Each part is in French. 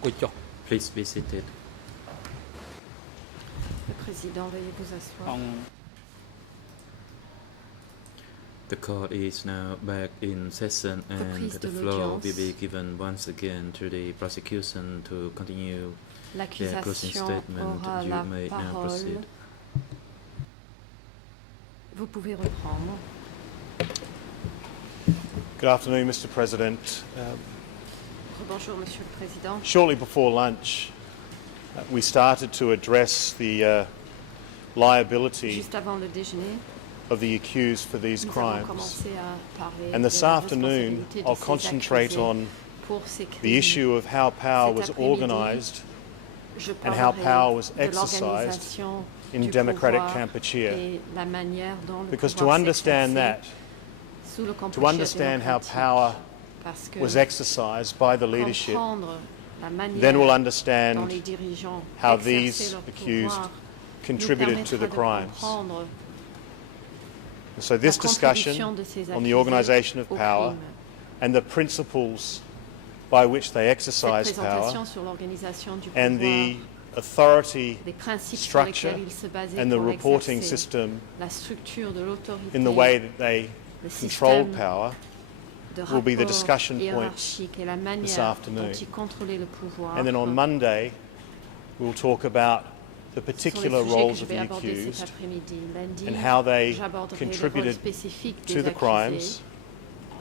Please be seated. Le président, veuillez vous asseoir. The court is now back in session and Reprise the de floor l'audience. will be given once again to the prosecution to continue their closing L'accusation statement. aura You la may now parole. proceed. Vous pouvez reprendre. Good afternoon, Mr. President. Bonjour, Monsieur le Président. Shortly before lunch, we started to address the liability Juste avant le déjeuner, of the accused for these nous avons crimes. commencé à parler And de this la afternoon, responsabilité de I'll ces concentrate accusés on pour ces the crimes. issue of how power Cet was après-midi, organised Je and how parlerai power was de exercised l'organisation in du democratic pouvoir Kampuchea. et la manière dont le Because to pouvoir understand s'exerçait that, sous le to Kampuchea understand how démocratique, power parce que was exercised by the leadership, comprendre la manière then we'll dont understand les dirigeants how exerçaient these leur accused pouvoir contributed to nous the permettra de crimes. comprendre So this la discussion contribution de ces on the accusés organisation of aux power crimes. and the principles by which they Cette exercise présentation power sur l'organisation du and pouvoir, the authority les principes sur structure lesquels il se basait and the pour reporting exercer, system la structure de l'autorité, in the way that they le controlled système power de will be the rapport discussion points hiérarchique et la this manière afternoon. dont il contrôlait le pouvoir. And then on Monday we'll talk about the Ce sont les particular sujets que roles je of vais the aborder cet accused après-midi. Lundi, and how they j'aborderai les rôles contributed spécifiques to des the accusés crimes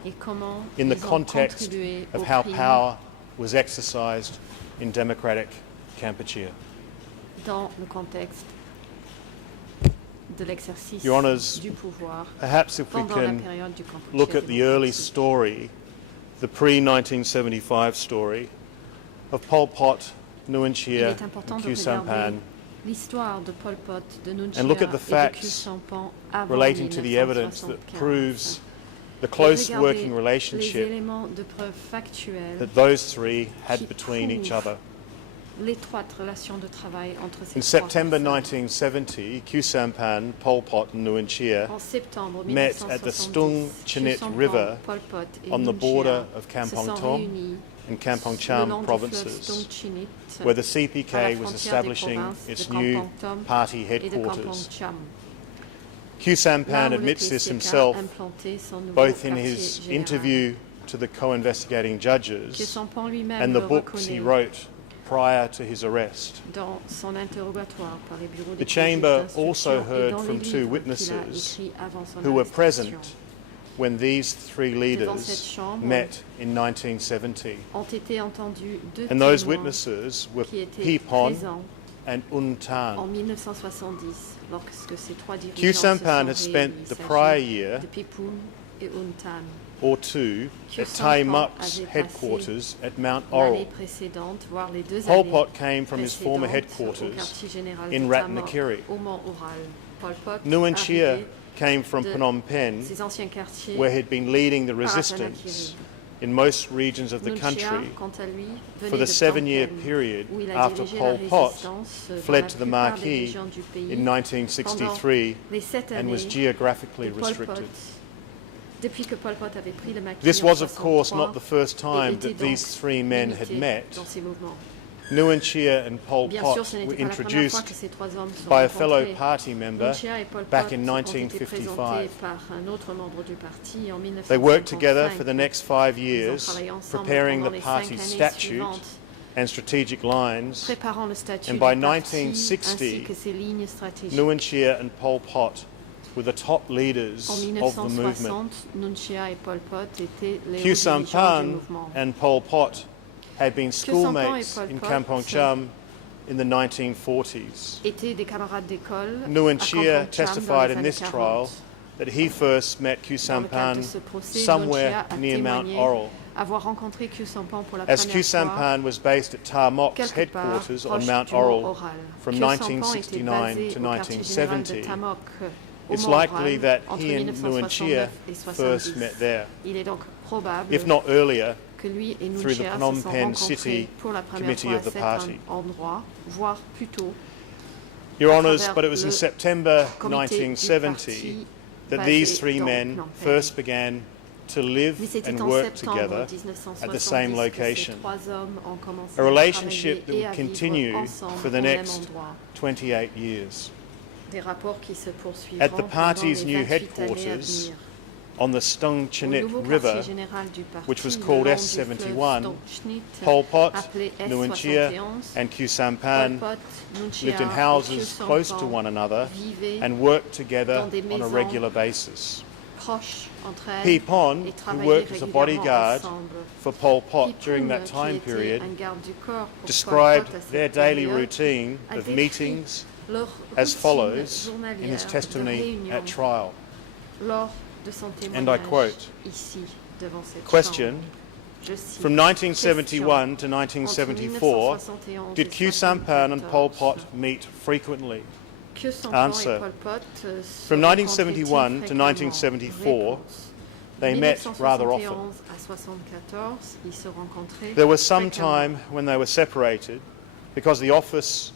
et comment in the ils ont context contribué of aux how crimes power was exercised in democratic Kampuchea. dans le contexte de l'exercice Your Honours, du pouvoir Perhaps if we pendant la can période du Kampuchea look at the early démocratique. story, the pre-1975 story of Pol Pot, Nuon Il Chea est important and de Khieu regarder Sampan l'histoire de Pol Pot, de Nuon and look at Chea the et de facts Khieu Sampan avant relating to the evidence that 1975. proves the Et close regarder working les relationship éléments de preuve factuelle, that those three had qui between each prouvent other. l'étroite relation de travail entre ces In trois September personnes. 1970, Khieu Sampan, Pol Pot and Nuon Chea En septembre met at the 1970, Stung Chinit Khieu Sampan, River Pol Pot et on the Nuon border Chea of se Kampong sont Thom réunis and Kampong le Cham long du fleuve provinces, Stung Chinit, where the à la CPK was frontière des establishing provinces its de new Kampong Thom party et de Kampong headquarters. Cham. Khieu Là Sampan où le admits this PCK himself, implantait son nouveau both in quartier his général. interview to the co-investigating Khieu judges Sampan lui-même and the le books he reconnaît wrote prior to his arrest. dans son interrogatoire par les bureaux The des juges chamber d'instruction also et heard dans from les two livres witnesses qu'il a écrits avant son who were arrestation. present when these three Devant cette leaders chambre met in 1970. ont été entendus deux And those témoins witnesses were qui étaient Pipon présents and Un en Tan. 1970 lorsque ces trois Khieu dirigeants se Sampan sont had spent réunis. the Il prior s'agit year de Pipun et Un Tan. or two Khieu at Tai Sampan Muk's avait passé headquarters at Mount L'année Oral. précédente, voire les deux Pol années Pot came from his former précédentes, au headquarters quartier général in de Tamok, Ratnakiri. au Mont-Oral. Pol Pot Nuon Chea arrivait came from de Phnom Penh, ses anciens quartiers where he'd been leading the par resistance Ratnakiri. in most regions of the Nuon Chea, country quant à lui, venait for de the 7-year Phnom Penh, period où il a after dirigé Pol la Pot résistance dans fled la to the plupart des Marquis régions du pays in 1963 les 7 and was années geographically de Pol Pot. restricted. Depuis que Pol Pot avait pris le maquis This en was, of course, 63, not the first time et était that these donc three men had limité met. dans ses mouvements. Nuon Chea and Pol Bien Pot sûr, ce were n'était pas la première fois que introduced ces trois hommes se by a fellow rencontraient. party member Nuon Chea et Pol back Pot in ont été présentés 1955. par un autre membre du parti en They worked together 1955. for the next 5 Ils ont years, travaillé ensemble preparing pendant the les party 5 années statute suivantes, and strategic lines. préparant le statut And du by parti 1960, ainsi que ses lignes stratégiques. Nuon Chea and Pol Pot were the top leaders En of the movement. 1960, Nuon Chea et Pol Pot étaient les hauts Khieu dirigeants du Sampan mouvement. and Pol Pot had been Khieu Sampan et schoolmates Pol in Pot Kampong Cham in the 1940s. Étaient des camarades d'école Nuon à Chea Kampong Cham testified dans in les this années trial 40. that he first met Khieu Dans le cadre de Sampan ce procès, somewhere Nuon Chea a near Mount témoigné Oral. avoir rencontré Khieu Sampan pour la As première Khieu fois Sampan was based at Ta Mok's quelque part headquarters on proche Mount du Mont Oral Oral. from Khieu Sampan était 1969 basé to au quartier général de 1970. Tamok, au It's Mont likely Oral, that entre he and Nuon 1969 Chea et first 70. met there, Il est donc probable if not earlier, que lui et Nuon through the Chea Phnom se sont Penh rencontrés City pour la première Committee fois à of the cet party. endroit, voire plus tôt Your à Honours, travers but it was in le September comité du 1970 parti that basé these three dans men Phnom Penh. first began to live Mais c'était and en work septembre together 1970 at the same que location. ces trois hommes ont commencé A à relationship travailler et that à would vivre continue ensemble for the au même next endroit. 28 years. Des rapports qui se poursuivront At the pendant party's les new 28 années à headquarters venir. on the Au Stung-Chinic nouveau River, quartier général du parti, which was le called long du S71, fleuve Stonechnit, Pol Pot, appelé Nuon Chea S71, and Khieu Pol Samphan Pot, Nuon Chea lived in et houses Khieu close to Samphan one another vivaient and worked together dans des on a maisons regular basis. proches entre P. elles Pon, et who travaillaient worked as a régulièrement bodyguard ensemble. for Pol Pot Pi during Pon, that qui time était period, un garde du corps pour described Pol Pot à cette their daily période, routine a of décrit meetings leur as routine follows in journalière his de testimony réunion at trial. lors de son And I témoignage quote, ici devant cette question, chambre. Je cite, from 1971 to Entre 1974, 1971 did et Khieu Samphan and Pol 74, Pot meet frequently? Khieu Samphan Answer. et Pol Pot se From 1971 to rencontraient-ils fréquemment? 1974, Réponse. they met rather 1971 often. à 74, ils se rencontraient There was some fréquemment. time when they were separated because the office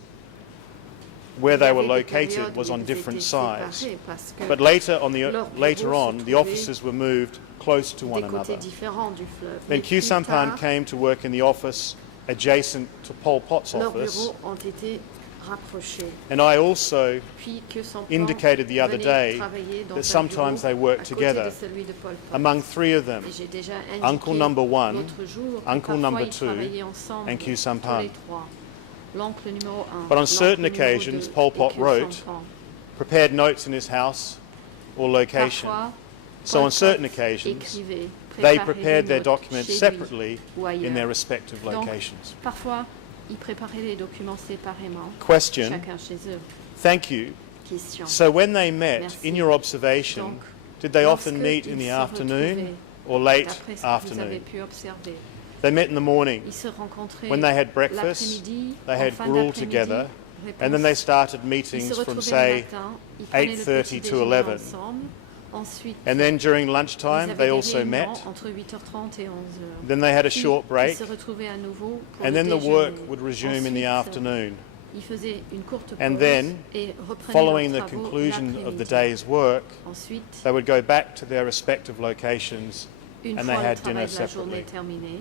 where Il y they were avait des located périodes was où on ils different étaient sides. séparés parce que But later leurs bureaux on, se the trouvaient offices were moved close to one des another. côtés différents du fleuve. Then Mais Khieu plus Samphan tard, came to work in the office adjacent to Pol Pot's leurs office, bureaux ont été rapprochés. and I also Puis Khieu Samphan indicated the other venait day travailler dans that un sometimes bureau they worked à côté together de celui de Pol Pot. among three of them, Et j'ai déjà indiqué Uncle number one, l'autre jour que Uncle parfois number ils two, travaillaient ensemble, and Khieu tous Samphan. les trois. L'oncle numéro 1, But on certain l'oncle numéro occasions, 2 Pol et Pot Khieu wrote, Samphan. prepared notes in his house or location. Parfois, So Pol on certain Pot occasions, écrivait, they préparait prepared des their notes documents chez lui separately ou in ailleurs. their respective Donc, locations. Parfois, ils préparaient les documents séparément, Question, chacun chez eux. thank you. Question. So when they met, Merci. in your observation, Donc, did they often lorsque meet in ils the se afternoon retrouvaient, or late d'après ce que vous avez afternoon? pu observer, They met in the morning. ils se rencontraient When they had breakfast, l'après-midi, they en had fin gruel d'après-midi, together, réponse. and then they started Ils meetings se from, retrouvaient le say, matin, ils prenaient le 8:30 petit to déjeuner 11. ensemble. Ensuite, And then during ils lunchtime, avaient they des also réunions met. entre 8h30 et 11h. Then they had a Puis, short break, ils se retrouvaient à nouveau pour and le then the déjeuner. work would resume in the Ensuite, afternoon. ils faisaient une courte pause And then, et reprenaient Following leurs the travaux conclusion of the l'après-midi. day's work, Ensuite, they would go back to their respective locations une and fois they le had dinner travail de la journée separately. terminé,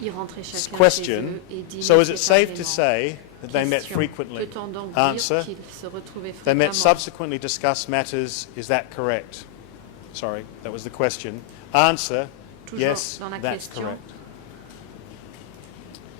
ils rentraient chacun chez Question, eux et dînaient so is it safe to séparément. say that they met Question, frequently? peut-on donc Answer, dire qu'ils se retrouvaient they met fréquemment? subsequently discussed matters, is that correct? Sorry, that was the question. Answer, Toujours yes, dans la that's question. correct.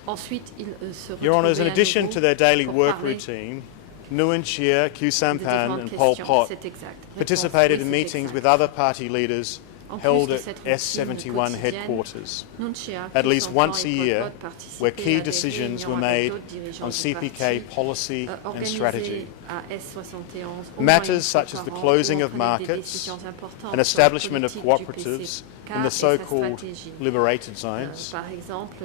Ensuite, ils se Your Honours, in retrouvaient à addition nouveau to their daily pour work parler routine, Nuon Chea, Khieu de Samphan différentes and Pol questions. Pot C'est exact. participated Réponse, in oui, c'est meetings exact. with other party leaders En plus held de at cette routine S71 quotidienne, headquarters, Nuon Chea, at Khieu least Samphan once a et Pol year, Pot participaient where à key des decisions réunions were avec made d'autres dirigeants on du CPK parti, policy and organisés strategy. à S71 au moins Matters une fois such as par the an, closing où on of prenait des markets décisions importantes and sur la establishment of politique du cooperatives PCK in the et sa so-called stratégie. liberated zones, Par exemple,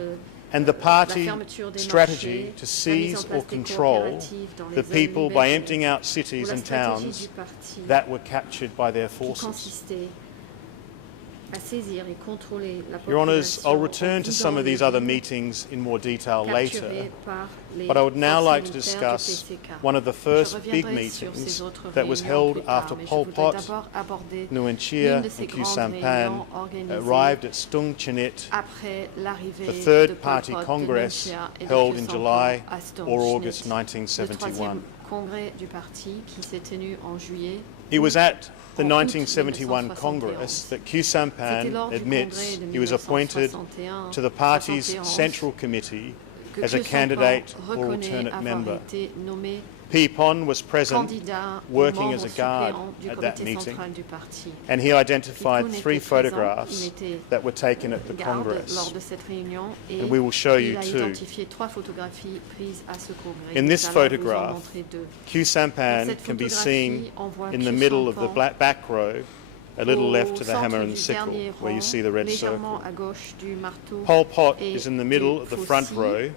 and the la party fermeture des strategy marchés, to la mise en seize place or des control coopératives dans les the zones people by libérées, emptying out ou cities la and stratégie towns du parti that were captured by their qui forces. consistait à saisir et contrôler la Your Honours, population I'll en return to vidant some of les these other villes meetings in more detail later, capturées par les but I would now forces like to militaires du discuss PCK. one of the Je first big reviendrai sur ces meetings autres that was réunions held plus tard, after mais je Pol voudrais Pot, d'abord aborder Nuon Chea l'une de and ces Khieu grandes Samphan réunions organisées arrived at Stung-Chinit, après l'arrivée the de Third Pol Party Pot, de Congress Nuon Chea et de held Khieu in Samphan July à or Stonechnit. August Le 1971. troisième congrès du parti qui s'est tenu en juillet. It was at the En août 1971 1971. Congress that Khieu C'était Samphan lors du admits congrès de he was appointed 1961, to the party's 71, Central Committee que as a Khieu Samphan candidate or reconnaît alternate avoir member. été nommé P. Pon was present, candidat au working membre as a guard suppléant du at that comité meeting, central du parti. and he identified Pipon 3 était présent, il photographs était that were taken at the garde Congress. lors de cette réunion et And we will show il you a two. identifié 3 photographies prises à ce congrès. In Nous this allons vous en photograph, montrer 2. Khieu Samphan Dans cette can be photographie, seen on voit in the Khieu middle of the Samphan back row, a little au left to the centre hammer du and sickle, dernier where you rang, see the red légèrement circle. à gauche du marteau. Pol Pot et is in the du middle of the front faucille. row,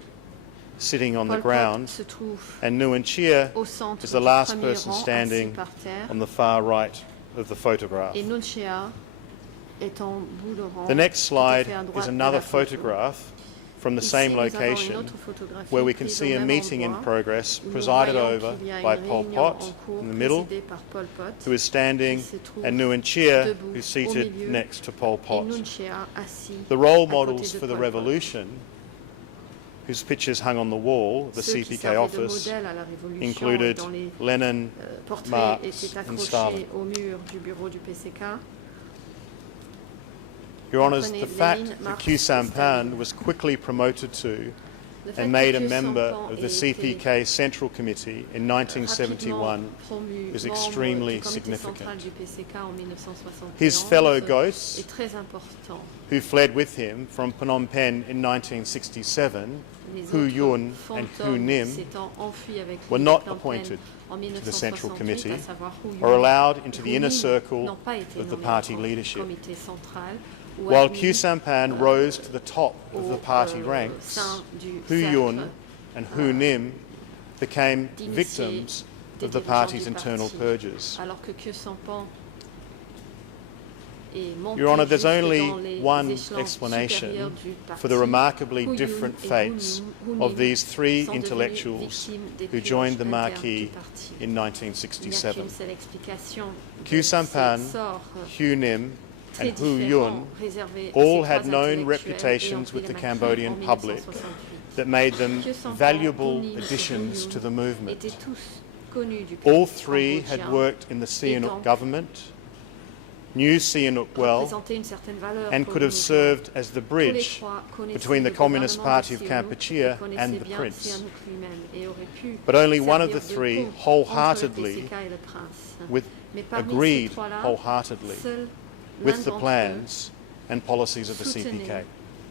sitting on Pol the Pot ground, se trouve and Nuon Chea au centre is the du last premier person rang, standing assis par terre, on the far right of the photograph. et Nuon Chea est en bout de rang. The next tout à slide fait à is droite de another la photo. photograph from the Ici, same nous avons une location autre photographie where we can prise see au a même meeting in endroit, progress où nous presided voyons over qu'il y a by une Pol réunion Pot en cours in the middle, présidée par Pol Pot, who is standing, qui se trouve and Nguyen Chia, debout who's au seated milieu, next to Pol et Pot. Nguyen Chia assis The role à côté models de for the Pol Pot. revolution, whose pictures hung on the wall of the Ceux qui CPK servaient de office, modèle à la révolution included dont les Lenin, portraits Marx étaient and accrochés Stalin. au mur du bureau du PCK. Your Honours, Comprenez the fact Lénine, that Marx Khieu et Sampan Staline. was quickly promoted to Le fait and que made a Khieu member Sampan of the ait été CPK Central Committee in 1971 rapidement promu is membre extremely du comité significant. central du PCK en 1971 His fellow est ghosts, très important. who fled with him from Phnom Penh in 1967, Les Hu autres Yun and Hu fantômes Nim, s'étant enfuis avec were lui not de Phnom Penh appointed en to the Central 1968, Committee à savoir Hu Yun or allowed into et the Hu inner Nim, circle n'ont pas été of the nommés party au leadership. comité central ou While admis Khieu Sampan rose to the top of the party ranks, sein du Hu Yun cercle and Hu Nim became d'initiés victims des of the dirigeants party's du internal parti, purges. alors que Khieu Sampan est monté Your Honour, there's jusque only dans les one échelons explanation supérieurs du parti. for the remarkably Hu Yun different et Hu fates Nim of these three sont devenus intellectuals victimes des who purges joined the internes Marquis du parti. in Il n'y a 1967. qu'une seule explication de Khieu Sampan, ces sorts Hu Nim très and Hu différents Yun réservés à all ces had trois known intellectuels reputations ayant pris with la the Macron Cambodian en public 1968. that made them Khieu Sampan, valuable Hu Nim et Hu additions Yun to the movement. étaient tous connus du All public three had cambodgien, worked in the donc Sihanouk government, knew Sihanouk well, représentaient une certaine valeur and pour could le have mouvement. served as the Tous les bridge trois connaissaient between the le Communist gouvernement Party de of Sihanouk Kampuchea et connaissaient and the bien Prince. Sihanouk lui-même et auraient pu But only one of servir the de three pont entre le wholeheartedly PCK et le prince. with Mais parmi ces agreed trois-là, wholeheartedly seul with l'un the d'entre eux plans and policies of the soutenait CPK.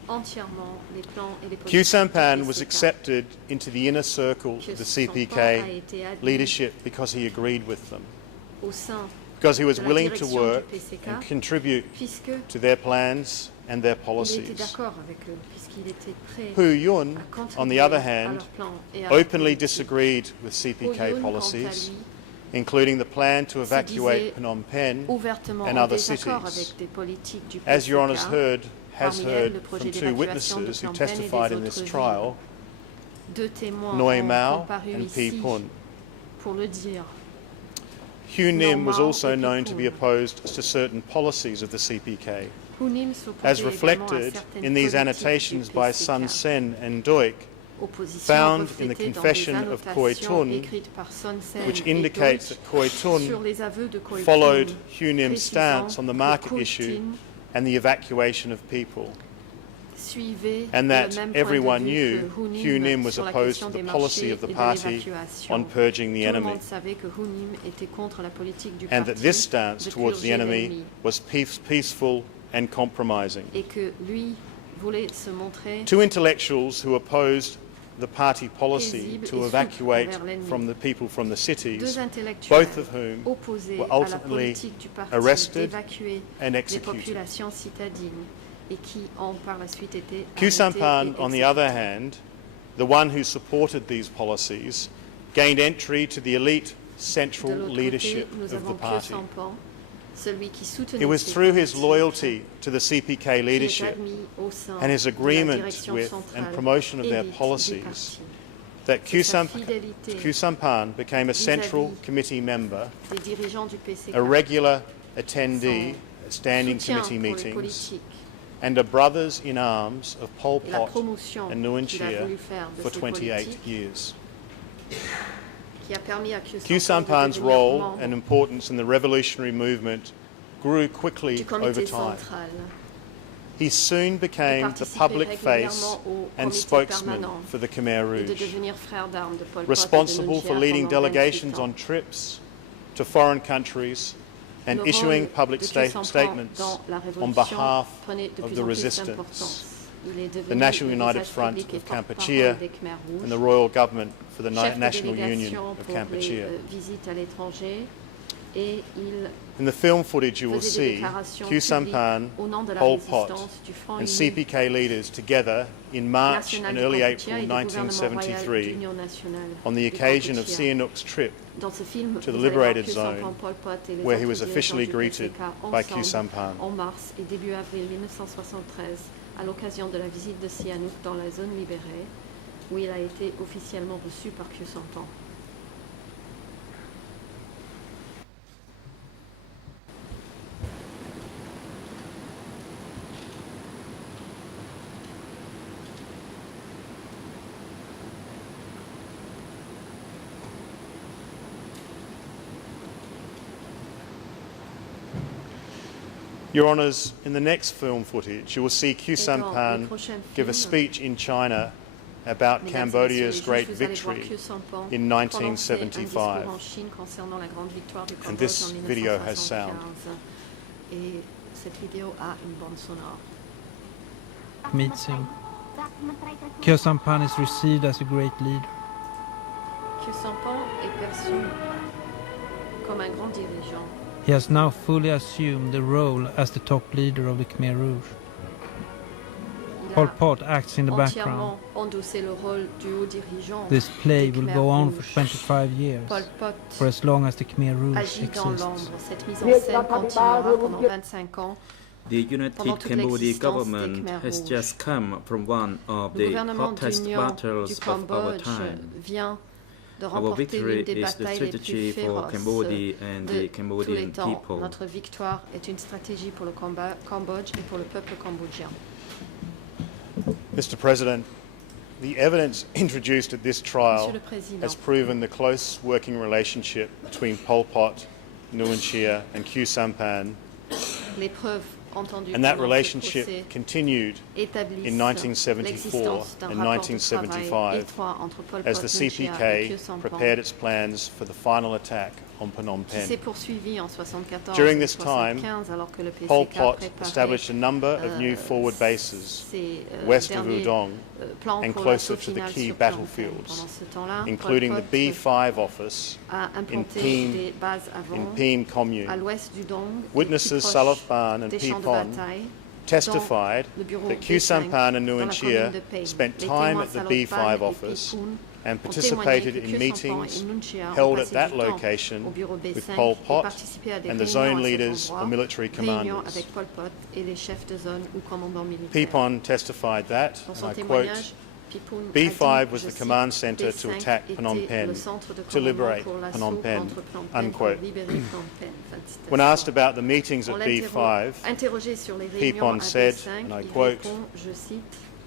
entièrement les plans et les Khieu politiques Sampan du was PCK. accepted into the inner circle Khieu of the Sampan a CPK été admis leadership because he agreed with them, au sein because he was de la willing to direction work du PCK, and contribute puisque to their plans and their il était policies. d'accord avec eux, puisqu'il était prêt Hu Yun, à on contribuer the other à hand, leurs plans et à leur openly politique. disagreed with Hu CPK Yun, quant à policies, lui, including the plan to se evacuate disait Phnom Penh ouvertement and en other désaccord cities. avec des politiques du As Your Honours PCK, has parmi elles, heard le from projet two d'évacuation de witnesses who Phnom Penh et testified des in this autres trial, deux témoins Noi ont Mao comparu and Pi ici Pun. pour le dire. Hu Nim was Mao also et Pi known to be Pun. opposed to certain policies of the CPK, Hu Nim s'opposait as également à reflected certaines in these politiques annotations du by PCK. Sun Sen and Duik, Opposition found in the reflétée dans confession des of Khoi annotations Tun, écrites par Son Sen which et indicates Duik that Khoi sur Tun les aveux de Khoi followed Tun, Hu Nim's précisant stance on the que market Khoi issue Tun and the evacuation of people, suivait and le that même point everyone de vue knew que Hu Nim was sur la opposed question to the des policy marchés of the et de party l'évacuation. on purging the Tout le enemy, monde savait que Hu Nim était contre la politique du and parti that this stance de towards the purger enemy l'ennemi was peaceful and compromising. et que lui voulait se montrer Two intellectuals who opposed the party policy paisible to et souple evacuate envers l'ennemi. from the people from the Deux cities, intellectuels both of whom opposés were à la ultimately politique du parti arrested d'évacuer and les executed. populations citadines et qui ont par la suite été Khieu arrêtés Sampan, et on the exécutés. other hand, the one who supported these policies, gained entry to the elite De central l'autre leadership côté, nous of avons the Khieu party. Sampan, celui qui soutenait It was ces through his politiques, loyalty to the CPK qui est leadership admis au sein and his de la agreement direction with centrale and promotion of their élite du policies parti. that Khieu sa fidélité Sampan became a central vis-à-vis committee member, des dirigeants du PCK, a regular attendee son at standing soutien committee pour les meetings, politiques and a brothers in arms of Pol et la Pot promotion and Nguyen qu'il a Chia voulu faire de for ces 28 politiques, years. qui a permis à Khieu Khieu Sampan de Sampan's devenir role membre and importance in the revolutionary movement grew quickly du over comité time. central. He soon Il became the participait public face régulièrement au and comité spokesman permanent for the Khmer et de Rouge, devenir frère d'armes de Pol Pot et de responsible Nguyen for Chia leading pendant 28 delegations ans. on trips to foreign countries and Le issuing rôle public de Khieu Sampan statements dans la on révolution behalf prenait de of plus the en plus resistance, d'importance. Il est devenu the National le United visage Front public et of porte-parole Kampuchea des Khmers rouges, and the royal government for the chef de National Union délégation of pour Kampuchea. les visites à l'étranger, et il In the film footage you will faisait des see déclarations Khieu publiques Sampan, au nom de la Pol Pot résistance du Front and uni CPK leaders together in March national and du early Kampuchea April et du gouvernement royal 1973 d'Union nationale on the du occasion of Kampuchea. Sihanouk's trip, Dans ce film, to the vous allez voir liberated Khieu zone, Sampan, Pol Pot et les where he autres was dirigeants officially du greeted PCK by Khieu ensemble Sampan. en mars et début avril 1973 à l'occasion de la visite de Sihanouk dans la zone libérée, où il a été officiellement reçu par Khieu Samphan. Your Honours, in the next film footage, you will see Khieu Et dans les Samphan prochains give a films, speech in China about mesdames et Cambodia's messieurs great les juges, vous allez voir victory Khieu Samphan in prononcer un 1975. discours en Chine concernant la grande victoire du Cambodge this en video has 1975. sound. Et cette vidéo a une bande sonore. Meeting. Khieu Samphan is received as a great leader. Khieu Samphan est perçu comme un grand dirigeant. He has now fully assumed the role as the top leader of the Khmer Rouge. Il Pol a Pot acts in the background. entièrement endossé le rôle du haut dirigeant. This play des will Khmer go on for Rouges. 25 years, Pol Pot for as long as the Khmer Rouge agit dans exists. l'ombre. Cette mise en scène continuera pendant 25 ans. The United Pendant toute Cambodia l'existence des government Khmer has Rouges. just come from one of Le the gouvernement hottest d'union battles du of our Cambodge time. vient de Our remporter victory l'une des is the batailles les strategy plus for féroces Cambodia and de the tous les Cambodian temps. people. Notre victoire est une stratégie pour le Cambodge et pour le peuple cambodgien. Mr. President, the evidence introduced at this Monsieur trial le Président, has proven the close working relationship between Pol Pot, Nguyen Chia and Khieu Samphan, les preuves entendues and that pendant ce relationship procès continued établissent in 1974 l'existence d'un and rapport de travail 1975 étroit entre Pol as Pot, the Nguyen Chia et CPK Khieu Samphan, prepared its plans for the final attack on Phnom qui s'est Penh. poursuivi en 74 During et this time, 75 alors que le PCK Pol Pot préparait established a number of new forward bases ses west of derniers, Udong, plans and pour closer l'assaut to the final key sur Phnom Penh. battlefields, Pendant ce temps-là, including Pol the Pot B5 office a implanté Piem- des bases in avant Piem à Commune. l'ouest du Dong, Witnesses et plus Salaf proche Ban and des champs de Pipon bataille, testified le bureau that Khieu B5 Samphan and dans Nguyen la Chia commune de Pei. spent Les time témoins at the Salaf B5 Ban et office Pipon and ont témoigné participated que in Khieu Samphan meetings et Nguyen Chia ont held at passé that du temps location au bureau with B5 Pol et Pot participé à des and the réunions zone à cet leaders endroit, or military réunions commanders. avec Pol Pot et les chefs de zone ou commandants militaires. Pipon testified that, Dans and son I quote, témoignage, Pipon a B5 dit, was je the cite, command center to B5 attack Phnom était Penh, le centre de to commandement liberate pour l'assaut Phnom Penh, contre Phnom Penh, unquote. pour libérer Phnom Penh. Fin de citation. When asked about the meetings On at l'interroge- B5, interrogé sur les réunions Pipon à said, B5, and I il quote, répond, je cite,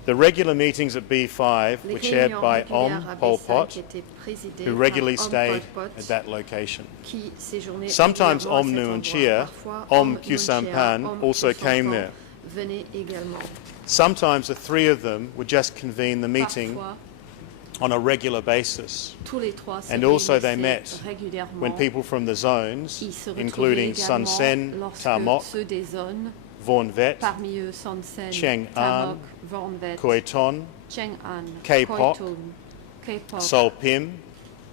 the regular meetings at B5 les were chaired réunions by régulières à Pol B5 Pot, étaient présidées who par regularly Pol stayed Pot, at that location. qui séjournait Sometimes régulièrement à cet Nguyen endroit. Chia, Parfois, Khieu Nguyen Chia, Samphan also Khieu came Samphan there. venait également. Sometimes the three of them would just convene the meeting Parfois, on a regular basis. tous les trois se And also they réunissaient met régulièrement. when people from the zones, Ils se retrouvaient including Son également Sen, lorsque Tamok, ceux des zones, Vaughan Vet, parmi eux Son Sen, Cheng Tamok, An, Vaughan Vet, Khoi Ton, Cheng An, Kay Khoi Pok, Tun, Kay Pok, Sol Pim,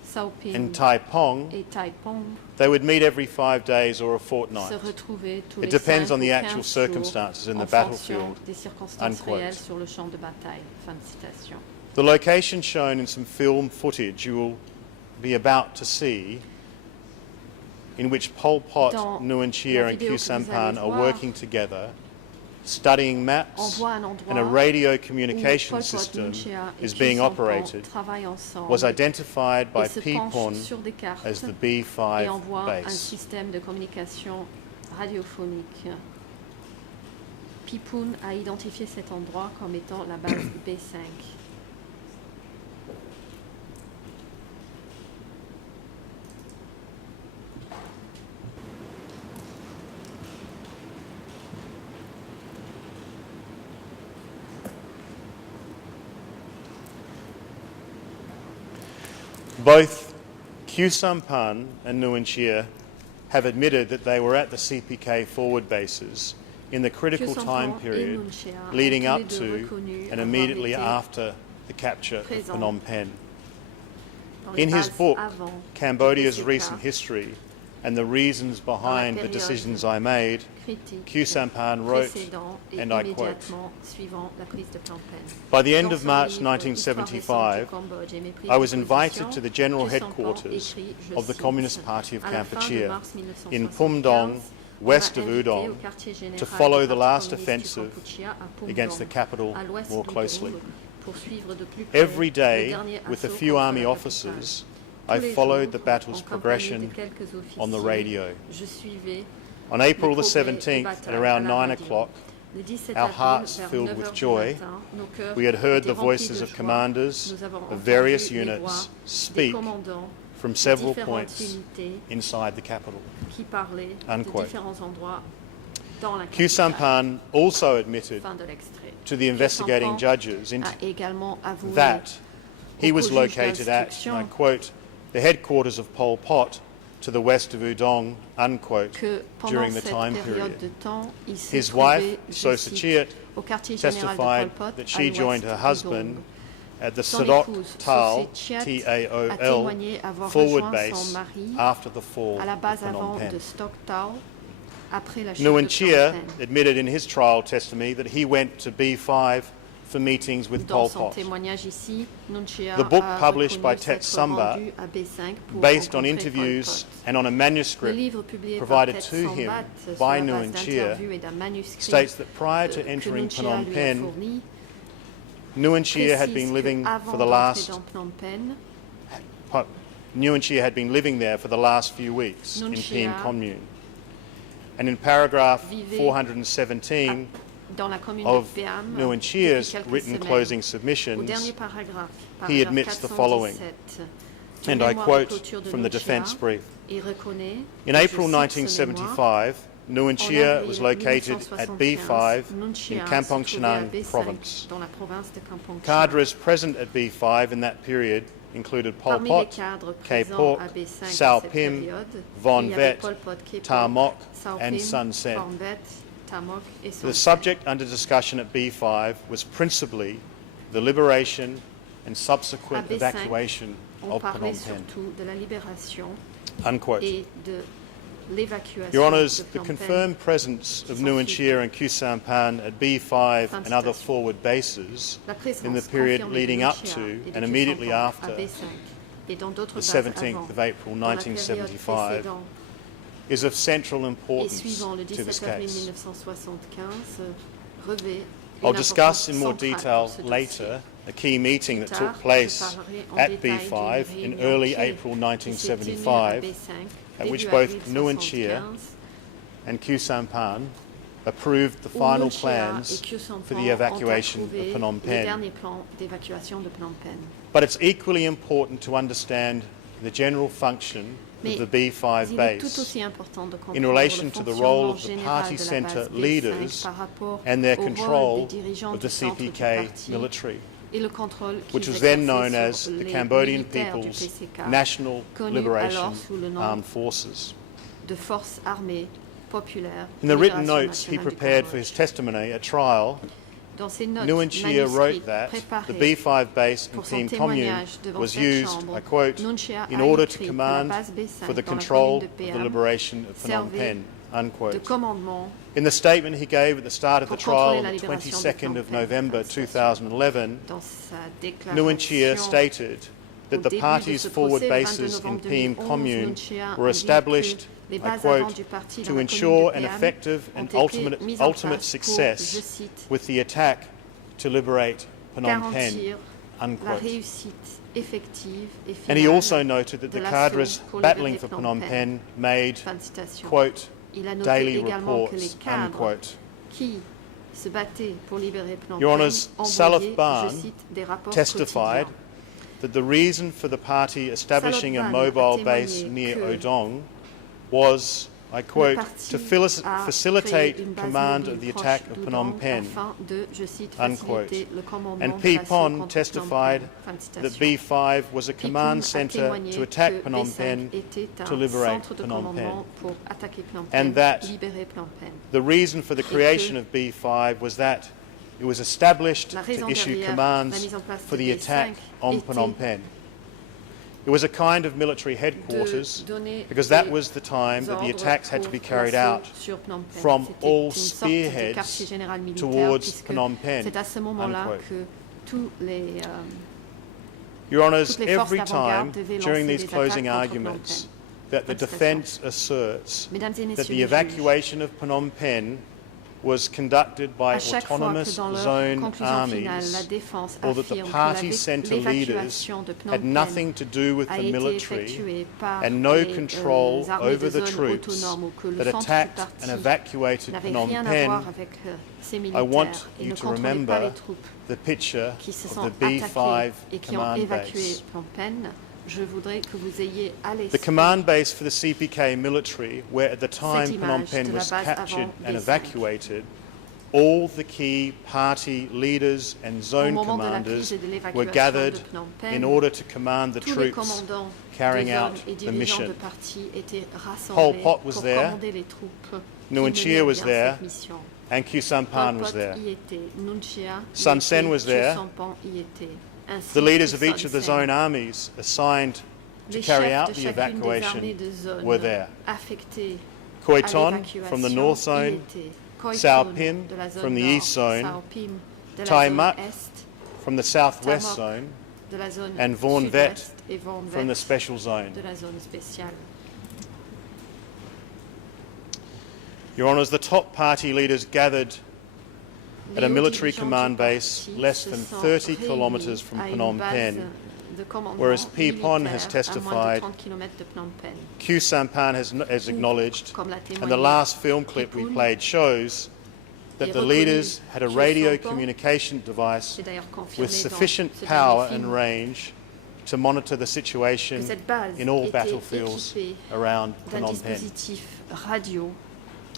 Sao Ping and Tai Pong, et Tai Pong they would meet every 5 days or a se fortnight. retrouvaient tous It les depends 5 on the ou actual 15 circumstances in jours the en fonction battlefield. des circonstances Unquote. réelles sur le champ de bataille. Fin de citation. The location shown in some film footage you will be about to see, in which Pol Pot, Dans Nguyen Chia la and vidéo Khieu que vous allez Samphan are voir, working together, studying On maps, voit un and a endroit radio où communication Pol Pot, system Nguyen Chia et is Khieu being Samphan operated, travaillent ensemble was identified by et se penchent Pipon sur des cartes as the et B5 envoient un base. système de communication radiophonique. Pipon a identifié cet endroit comme étant la base B5. Both Khieu Samphan and Nguyen Chia have admitted that they were at the CPK forward bases in the critical Khieu Samphan time et period Nguyen Chia ont leading tous les up deux to reconnu and avoir immediately été after the capture of présents Phnom Penh. dans les In his bases book, avant Cambodia's le PCK, Recent History and the Reasons Behind the période Decisions I Made, critique Khieu Samphan wrote, précédent et and I quote, immédiatement suivant la prise de Phnom Penh. by the end Dans of son March livre, Histoire récente du 1975, Cambodge et mes prises I de was invited position, to the general Khieu Samphan headquarters écrit, je of the cite, Communist Party of à la fin de Kampuchea mars in Phum Dong, 1975, west of invité au Udon quartier général to follow du the Parti last communiste offensive du Kampuchea à Pum against the Dong, capital à l'ouest more du closely. Dong, pour suivre de plus près Every le day, dernier with a assaut few contre army la officers, capitale. I Tous les followed jours, the battle's en compagnie progression de quelques on the officiers, radio. je suivais On April the les progrès des 17th, batailles at around à la 9 radio. o'clock, Le 17 our avril, hearts vers filled 9 with heures du joy, matin, nos cœurs we had heard étaient the remplis voices de of joie. commanders Nous avons of entendu various les voix units des speak commandants from de several différentes points unités inside the capital. qui parlaient Unquote. de différents endroits dans la Q capitale. Sampan also admitted Fin de l'extrait. to the investigating Sampan judges a également avoué that he aux was juges located at, and d'instruction I quote, the headquarters of Pol Pot to the west of Udong, unquote, que pendant during the cette time période de period. temps, il se His trouvait, wife, je So cite, Sachiat, au quartier général de Pol testified Pot, that à she l'ouest joined her du husband Dong. at the Son Sadok épouse, Tal, Sosie Chiat, a T-A-O-L, témoigné avoir forward rejoint base son mari after the fall à la of base Phnom avant Penh. de Stocktau, après la chute Nguyen de Chia Phnom Penh. admitted in his trial testimony that he went to B5 for meetings with Dans Pol son Pot. témoignage ici, Nguyen Chia The book a published reconnu by Tet s'être Samba, rendu à B5 pour based on rencontrer interviews Pol Pot. and on a Le manuscript livre publié par provided Tet to him Sambat sur by la base Nguyen Chia d'interviews et d'un manuscrit states that prior to que entering Nguyen Chia Phnom lui a Penh, fourni, Nguyen Chia had précise been que living avant for the d'entrer last dans Phnom Penh, Nguyen Chia had been living there for the last few weeks Nguyen in Chia Piem Commune. And in paragraph vivait 417 dans la commune of de Peam Nguyen depuis Chia's quelques written semaines. closing Au submissions, dernier paragraphe, he paragraphe admits the following, 417, du and I mémoire de quote clôture de from the Nguyen Chia, defense brief. il reconnaît, In et je April cite ce mémoire, 1975, Nguyen en Chia avril was located at 1975, B5 Nguyen Chia in se Kampong trouvait à Chnang B5 province. dans la province de Kampong Chhnang. Cadres present at B5 in that period included Pol Parmi les Pot, cadres Kay présents Pork, à B5 Sao à cette Pim, période, Von il y avait Vet, Pol Pot, Kay Ta Pork, Mok, Sao and Pim, Sun Sen. Von Vet, Ta Mok et Son The Sen. subject under discussion at B5 was principally the liberation and subsequent À B5, evacuation On of parlait Phnom Penh. surtout de la libération Unquote. et de l'évacuation Your Honours, de the Phnom Penh. confirmed presence of Nguyen Chia and Q Sampan at B5 Fin de and other citation. forward bases La présence in the period confirmée de leading Nguyen up Chia to et de and Q immediately Sampan à after B5 et dans d'autres the bases 17th avant, of April dans la période 1975 précédente is of central et importance suivant le to 17 this avril case. 1975 revêt I'll une discuss importance in more centrale detail pour ce dossier. later a key meeting that Plus took tard, je place parlerai en at détail B5 d'une in réunion early clé April qui s'est tenue à 1975 B5 at which début both avril Nguyen Chia 75, and Q Sampan approved the où final Nguyen Chia et plans Q for Sampan the evacuation ont of approuvé Phnom le Penh. dernier plan d'évacuation de Phnom Penh. But it's equally important to understand the general function Mais of the B5 il est tout base aussi important de comprendre in relation le to the role fonctionnement of the général party de la centre base B5 leaders par rapport and their au rôle control des dirigeants of du the centre du CPK parti military, et le contrôle which qu'ils was then known exerçaient as sur the les Cambodian militaires du People's PCK, National connu Liberation alors sous le nom Armed Forces. de forces armées populaires. In the written Libération notes he nationale du prepared for Cambodge. his testimony at trial, Dans ses notes Nguyen Chia wrote manuscrites that the préparées B5 base in pour son Piem Commune témoignage devant was cette used, chambre, I quote, Nguyen Chia in a order to écrit que la command base B5 for the dans la control commune de of the Peam liberation of Phnom servait Penh, de unquote. commandement In the statement he gave at the start of the pour trial contrôler on la the libération de 22nd Phnom of Penh. November Fin de citation. 2011, dans sa Nguyen Chia déclaration stated that au the début de party's ce forward procès, le 22 bases in novembre Piem 2011, Commune Nguyen Chia were a dit established, que les I bases avant quote, du parti dans to la ensure commune an de Peam effective ont and été mises en ultimate place pour, success je cite, with the attack to liberate Phnom Penh, garantir la unquote. réussite effective et And he finale also noted that de the l'assaut cadres pour battling libérer for Phnom Phnom Penh. Penh made, Fin de citation. quote, Il a noté daily également que les reports, cadres unquote. qui se battaient pour libérer Phnom Your Penh Honours, Salaf envoyaient, Ban je cite, des rapports testified quotidiens. that the reason for the party establishing a Salaf Ban a mobile base témoigné near que Odong was, I quote, parti to a facilitate créé une base command mobile of the proche attack of d'Udong Phnom Penh, afin de, je cite, unquote. faciliter le commandement And de l'assaut Pipon contre testified Phnom Penh. Fin de that citation. B5 was a command Pipon a center témoigné to attack que Phnom B5 Penh, était un to liberate centre de Phnom commandement Penh. pour attaquer Phnom And Penh, that libérer Phnom Penh. The reason for the creation of B5 was that it was established La raison to issue derrière la commands mise en place for de the B5 attack on était Phnom Penh. It was a kind of military de headquarters donner because that des was the time that the ordres attacks had to pour be carried l'assaut out sur Phnom Penh. from C'était all une sorte de spearheads quartier général militaire, towards puisque Phnom Penh, c'est à ce moment-là unquote. que tous les, Your Honours, toutes les forces every d'avant-garde time devaient during lancer these des closing attaques contre Phnom arguments, Penh. that the Fin de citation. defence asserts Mesdames et that messieurs the les juges, evacuation of Phnom Penh was conducted by à chaque fois que autonomous dans leur zone conclusion finale, la armies, défense or that the affirme party que centre leaders l'évacuation de Phnom had Penh nothing to do with a the été military effectuée par and no les control armées over de the zone troops autonome ou que le that centre du attacked parti and evacuated n'avait Phnom rien à Penh. voir avec ces I militaires want et you ne to contrôlaient pas remember les troupes the picture qui se of sont the B5 attaquées et qui ont command évacué base. Phnom Penh. Je voudrais que vous ayez à The l'esprit command base for the CPK military, where at the time cette Phnom image Penh de la was base captured avant and B5. evacuated, all the key party leaders and Au zone moment de la commanders prise et de were l'évacuation gathered de Phnom Penh, in order to command the tous les troops commandants carrying de zone out et the dirigeants mission. de parti étaient Pol rassemblés Pot was pour there. commander les troupes qui Nguyen menaient Chia à was bien there. cette mission. And Khieu Pol Samphan was Pot there. y était, Nguyen Chia y Sun était, Sen was Khieu there. Samphan y était, ainsi The leaders que of each Sun of the Sen. zone armies assigned to Les carry chefs out de the chacune des armées evacuation de zone were there. affectés Khoi à Ton l'évacuation from the north y zone, étaient. Khoi Sao Ton Pim de la zone from the nord, east zone, Sao Pim de la Tai zone Mak est, from the southwest Tamok zone, de la zone and Vaughan Vet sud-ouest et Vaughan from the Vet special zone. de la zone spéciale. Your Honours, the top party leaders gathered at Les a hauts military dirigeants command du base parti less se than sont 30 réunis kilometres from à une Phnom base Penh, de commandement whereas Phi Pon militaire has à moins de testified, 30 kilomètres de Phnom Penh. Khieu Samphan has acknowledged, Comme l'a and the témoigné last film clip we Phi Pon, played shows that et the reconnu leaders had a Khieu radio Samphan, communication device c'est d'ailleurs confirmé with dans sufficient ce power dernier film, and range to monitor the que situation cette base in all était battlefields équipée around d'un Phnom Penh. dispositif radio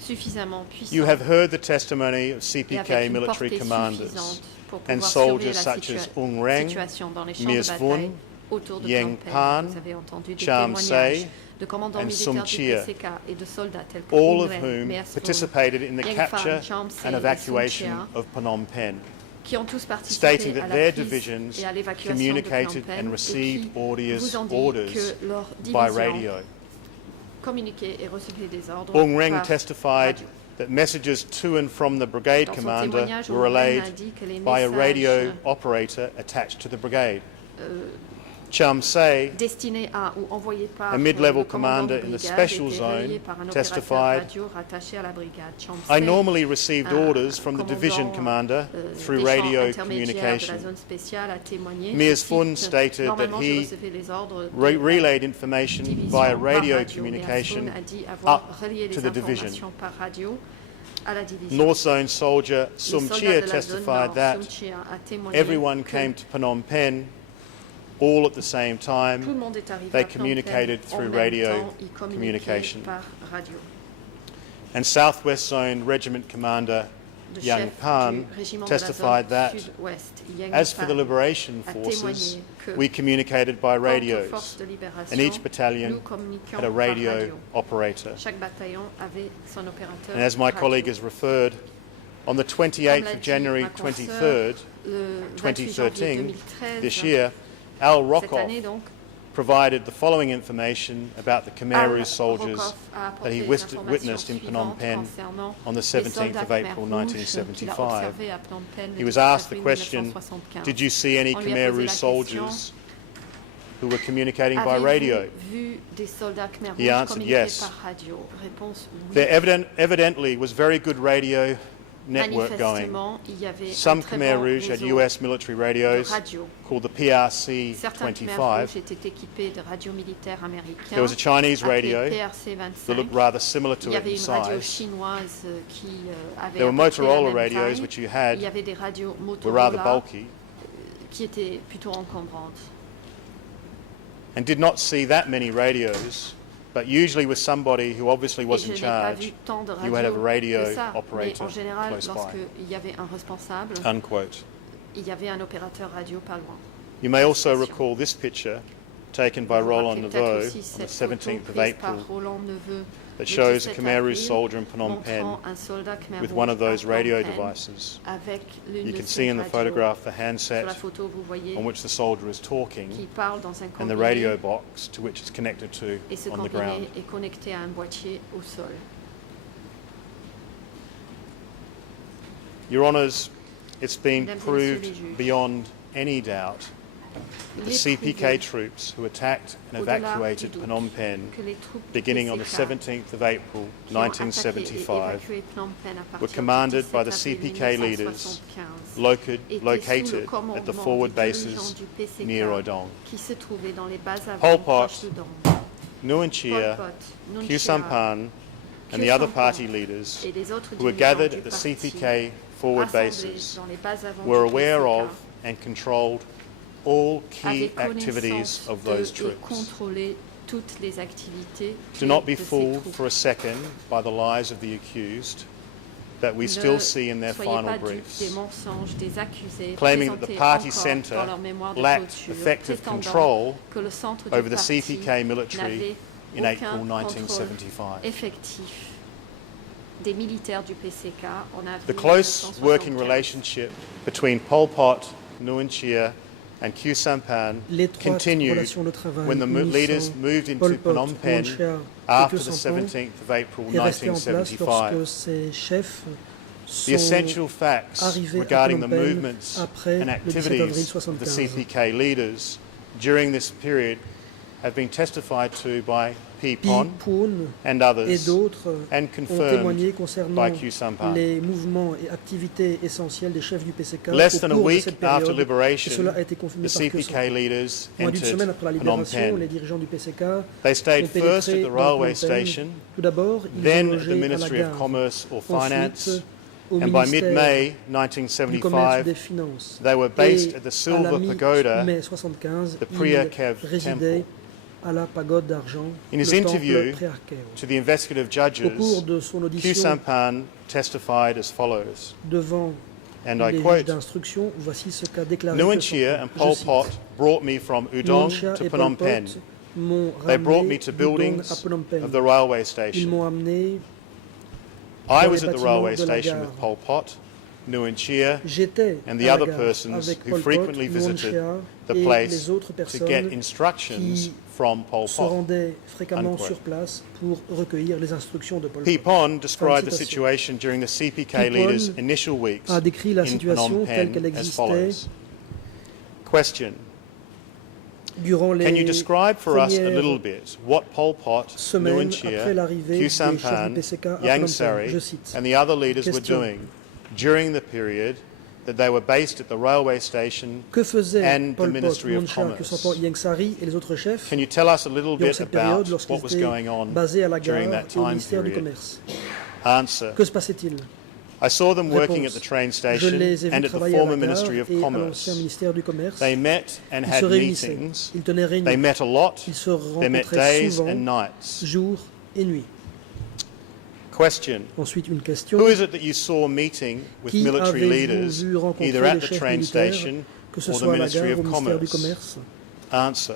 suffisamment puissant You have heard the testimony of et CPK avec une military portée commanders suffisante pour and pouvoir surveiller soldiers la such as Ung Reng, situation dans les champs Mies de bataille Vun, autour de Yang Phnom Penh. Pan, Vous avez entendu des Cham témoignages Say, de commandants and militaires Sum du Chia, PCK et de soldats tels que all Ung of Reng, whom Mies Vun, participated in the Yang capture Fan, Cham Say and et evacuation Sum Chia, of Phnom Penh, qui ont tous participé stating à that la their prise divisions et à l'évacuation de communicated Phnom Penh and et received qui orders vous ont dit que leur by division radio. communiquait et recevait des ordres Ung Reng par testified radio. that messages to and from the brigade Dans son commander témoignage, were Ung Reng a relayed dit que les by a radio messages operator attached to the brigade. Cham Say, destinés à ou envoyés par a mid-level le commandant de commander in the brigade special étaient zone, relayés par un opérateur testified, radio rattaché à la brigade. Cham I Say, normally received un orders from the division commandant, commander through des champs radio intermédiaires de la communication. zone spéciale a témoigné, Mies je cite, Vun stated that normalement, je he recevais les ordres de relayed information division via par radio radio. communication Mies Vun a dit avoir up relié to les the division. informations par radio à la division. North Zone soldier Les Sum soldats Chia de la zone testified nord, that Sum Chia a témoigné everyone que came to Phnom Penh all at the same tout le time. monde est arrivé They à Phnom Penh communicated en through même radio temps, ils communiquaient communication. par radio. And Southwest Zone Regiment Commander Le Yang chef Pan du régiment de la testified zone that, sud-ouest, Yang as for the Pan, liberation a forces, témoigné que we communicated by quant aux radios, forces de libération, and each battalion nous communiquions had a par radio radio. operator. Chaque bataillon avait son opérateur And as my radio. colleague has referred, on the Comme 28th l'a of dit January ma consoeur, 23rd, le 28 janvier 2013, 2013, this year, Al cette Rockoff année donc, provided the following information about the Khmer Rouge Al soldiers Rockoff a apporté that he les witnessed in informations Phnom Penh suivantes concernant on the les 17th soldats of Khmer April Rouge qu'il a 1975. observés à Phnom Penh le He was 17 asked the avril question, 1975. did you see any On lui a Khmer posé Rouge la question, soldiers who were communicating by Avez-vous radio? vu des soldats Khmer He Rouge answered communiquer yes. par radio? Réponse oui. There evidently was very good radio network going. Manifestement, il y avait Some un très Khmer bon Rouge had réseau US military de radios radio. called the Certains Khmer PRC-25. Rouge étaient équipés de radios militaires américains. There was a Chinese appelés radio PRC-25. that looked rather similar Il to y it avait in une radio size. chinoise qui avait There were à peu près la Motorola même radios taille. which you Il y had avait des radios were rather Motorola bulky qui étaient plutôt encombrantes. and did not see that many radios, but usually with somebody who obviously was Et in je n'ai pas vu charge, tant de you had a radios radio que ça. Mais operator en général, close by. lorsqu'il y avait un responsable, Unquote. il y avait un opérateur radio pas loin. You may also recall this picture taken by Vous Roland rappelez Neveu peut-être aussi on the cette photo 17th of prise par April Roland Neveu that le shows a 17 Khmer Rouge avril, soldier in Phnom Penh montrant un soldat Khmer with Rouge one of à those Phnom radio Penh devices. avec l'une You de can ces see in the radios. photograph the Sur la handset photo, vous voyez on which the soldier is qui talking parle dans un and the combiné radio box to which it's connected to et ce on the combiné ground. est connecté à un boîtier au sol. Your Honours, it's been Mesdames et messieurs les proved juges, beyond any doubt the Il est CPK prouvé, troops who attacked and au-delà evacuated du doute, Phnom Penh que les troupes du beginning on the PCK 17th of April qui ont attaqué et 1975 évacué Phnom Penh à were partir du commanded by the 17 avril CPK leaders 1975 located étaient sous le at the commandement forward du dirigeant bases du PCK near Odong. qui se trouvait dans les bases Pol avant Pot, proches d'Odong. Nuon Pol Chea, Pot, Nuon Khieu Chea Samphan, and the other party leaders et les autres who were dirigeants gathered du at the parti CPK forward rassemblés bases dans les bases avant were du aware PCK of and controlled all key avaient activities connaissance of de those et troops. contrôlaient toutes les activités Do not be de ces fooled troupes. for a second by the lies of the accused that we still see in their Soyez final pas dupes briefs, des mensonges des accusés claiming that the présentés party encore centre dans leur mémoire de lacked clôture, effective prétendant control que le centre du over the parti CPK military n'avait in aucun April contrôle 1975. effectif des militaires du PCK en avril The close 1975. working relationship between Pol Pot, Nuon Chea, and Khieu Samphan L'étroite continued relation de travail when the leaders unissant moved into Pol Pot, Phnom Penh Nuon Chea et after Khieu the Samphan 17th of April est resté en place 1975. lorsque ces chefs The sont essential facts arrivés à regarding the Phnom Penh movements après and le 17 avril activities of the 75. CPK leaders during this period have been testified to by P. Pi Pon Poon and et others d'autres and ont témoigné confirmed concernant by Khieu Samphan. les mouvements et activités essentielles des chefs du PCK Less au than a cours de week cette after période, et liberation, cela a été confirmé the par Khieu CPK Samphan. leaders Moins d'une semaine entered après la Phnom libération, les Penh. dirigeants du PCK They stayed ont first at pénétré the dans railway Phnom Penh. station, Tout d'abord, ils then ont at the logé à la Ministry of gare, Commerce or Finance, ensuite au and by ministère mid-May du Commerce et des 1975, Finances. they were based Et at the à Silver la Pagoda, mi-mai 75, the ils Preah Kev résidaient Temple. à la pagode d'argent, In le his temple interview Préarcheo. to the investigative Au cours judges, de son Khieu audition Samphan testified as follows, devant and I les juges quote, d'instruction, voici ce qu'a déclaré Nuon Khieu Chea Samphan. and Je Pol cite, Pot brought me from Nuon Udong Chea to et Phnom Pol Penh. Pot m'ont They brought me ramené to d'Udong à buildings Phnom Penh. of the railway Ils station. m'ont amené, I dans was les at the railway bâtiments de la station gare. with Pol Pot, Nuon Chea, j'étais and à the la other gare persons avec who Pol Pot, frequently Nuon visited Chea the et place les autres to personnes get instructions qui from Pol se Pot. rendaient fréquemment Unquote. sur place pour recueillir les instructions de Pol P. Pot. Pon described the citation. situation during the CPK P. Pon leaders' initial weeks a décrit la in situation Phnom telle Penh qu'elle as existait follows. Question. durant Can you les describe for us a premières little bit what Pol Pot, Nuon semaines Chea, après l'arrivée Khieu des chefs du Samphan, PCK à Yang Phnom Penh? Sari, Je cite. and the other leaders were Question. doing during the period that they were based at the railway station? Que faisaient and the Pol Pot, Ministry of Nuon Chea, Khieu Commerce? Samphan, Yang Sari et les autres chefs Can you tell us a little durant bit cette about période lorsqu'ils what was étaient going on basés à la gare during that et au time ministère du period? Commerce? Answer. Que se passait-il? I saw them working at Réponse. the train Je station les ai vus and at the travailler à la former gare Ministry of et à Commerce. l'ancien ministère du Commerce. They met and Ils se had réunissaient, meetings. ils tenaient They réunion, met a lot. ils se They met rencontraient days souvent, and nights. jour et nuit. Question. Ensuite, une question. Who is it that you saw meeting with Qui military avez-vous leaders vu rencontrer either at les the chefs train militaires, station que ce or the soit à la Ministry gare ou of au ministère du Commerce? Commerce? Answer.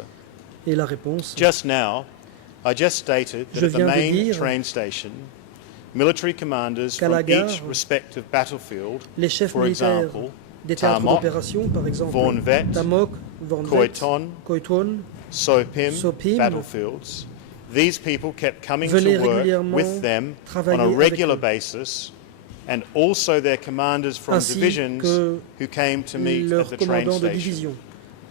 Et la réponse, Just now, I just stated that Je at the viens de main dire train station, military commanders qu'à la from gare, each respective battlefield, les chefs for militaires example, des théâtres Tamok, d'opération, par exemple, Vaughan Vet, Tamok, Vaughan Khoi Vet, Ton, Khoi Ton, Sopim, Sopim, battlefields. These people kept coming venaient to work régulièrement with them on travailler a avec regular eux. basis, and also their commanders from Ainsi divisions que who came to meet at leurs the train commandants de station. division,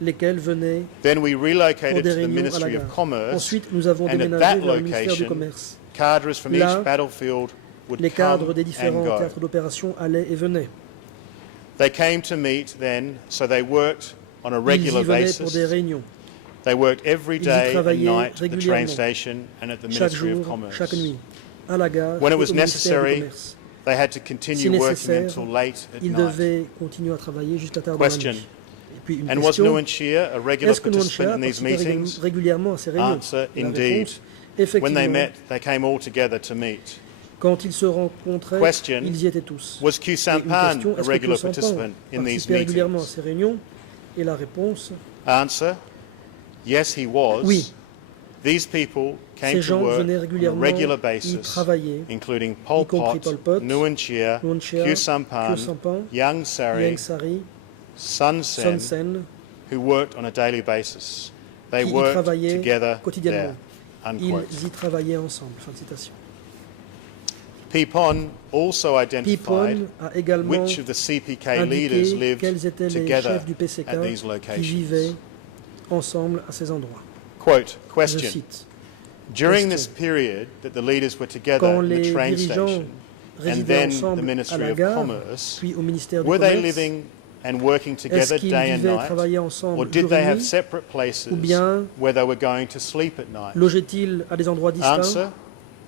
lesquels venaient Then we pour relocated des to the réunions à la Ministry of gare. Commerce, Ensuite, nous avons and at déménagé that vers le ministère du location, Commerce. cadres from Là, each battlefield would Les cadres des come and différents go. théâtres d'opération allaient et venaient. They came to meet then, so they worked on a Ils regular y venaient pour des basis. réunions, They worked every Ils y day and travaillaient night at the train régulièrement, station and at the chaque Ministry of jour, Commerce. chaque nuit, à la gare When et it au was ministère du necessary, Commerce. they had to Si continue working nécessaire, until late at ils night. devaient continuer à travailler jusqu'à tard dans la Question. nuit. Et puis une And was question, Nuon Chea a regular est-ce que Nuon participant Chea in these participait meetings? régulièrement à ces réunions? Answer, La indeed. réponse, When they effectivement, met, they came all together to meet. quand ils se rencontraient, Question. ils y étaient tous. Was Khieu Et une Samphan question, a est-ce que regular Khieu Samphan participant in these participait régulièrement à meetings? ces réunions? Et la réponse, Answer, yes, he was. oui. These people came Ces to gens work venaient on a régulièrement regular y basis, travailler, including Pol y compris Pot, Pol Pot, Nuon Chea, Nuon Chea, Khieu Samphan, Khieu Samphan, Yang Sari, Yang Sari, Sun Son Sen, Sen, who worked on a daily basis. They qui y worked travaillaient together quotidiennement. there. Unquote. Ils y travaillaient ensemble. Fin de citation. P. Pon also identified Pipon a également which of the CPK leaders indiqué lived quels étaient les together chefs du PCK at these qui locations. vivaient ensemble à ces endroits. Quote, Je question. cite. During this Question. period that the leaders were together Quand in the les train dirigeants station and résidaient then the ensemble à Ministry la of gare, Commerce, puis au ministère du were they Commerce, living and working est-ce together qu'ils day and vivaient et night? travaillaient Or ensemble did jour they et have nuit, separate places ou bien where they were going to sleep at night? logeaient-ils à des endroits distincts Answer,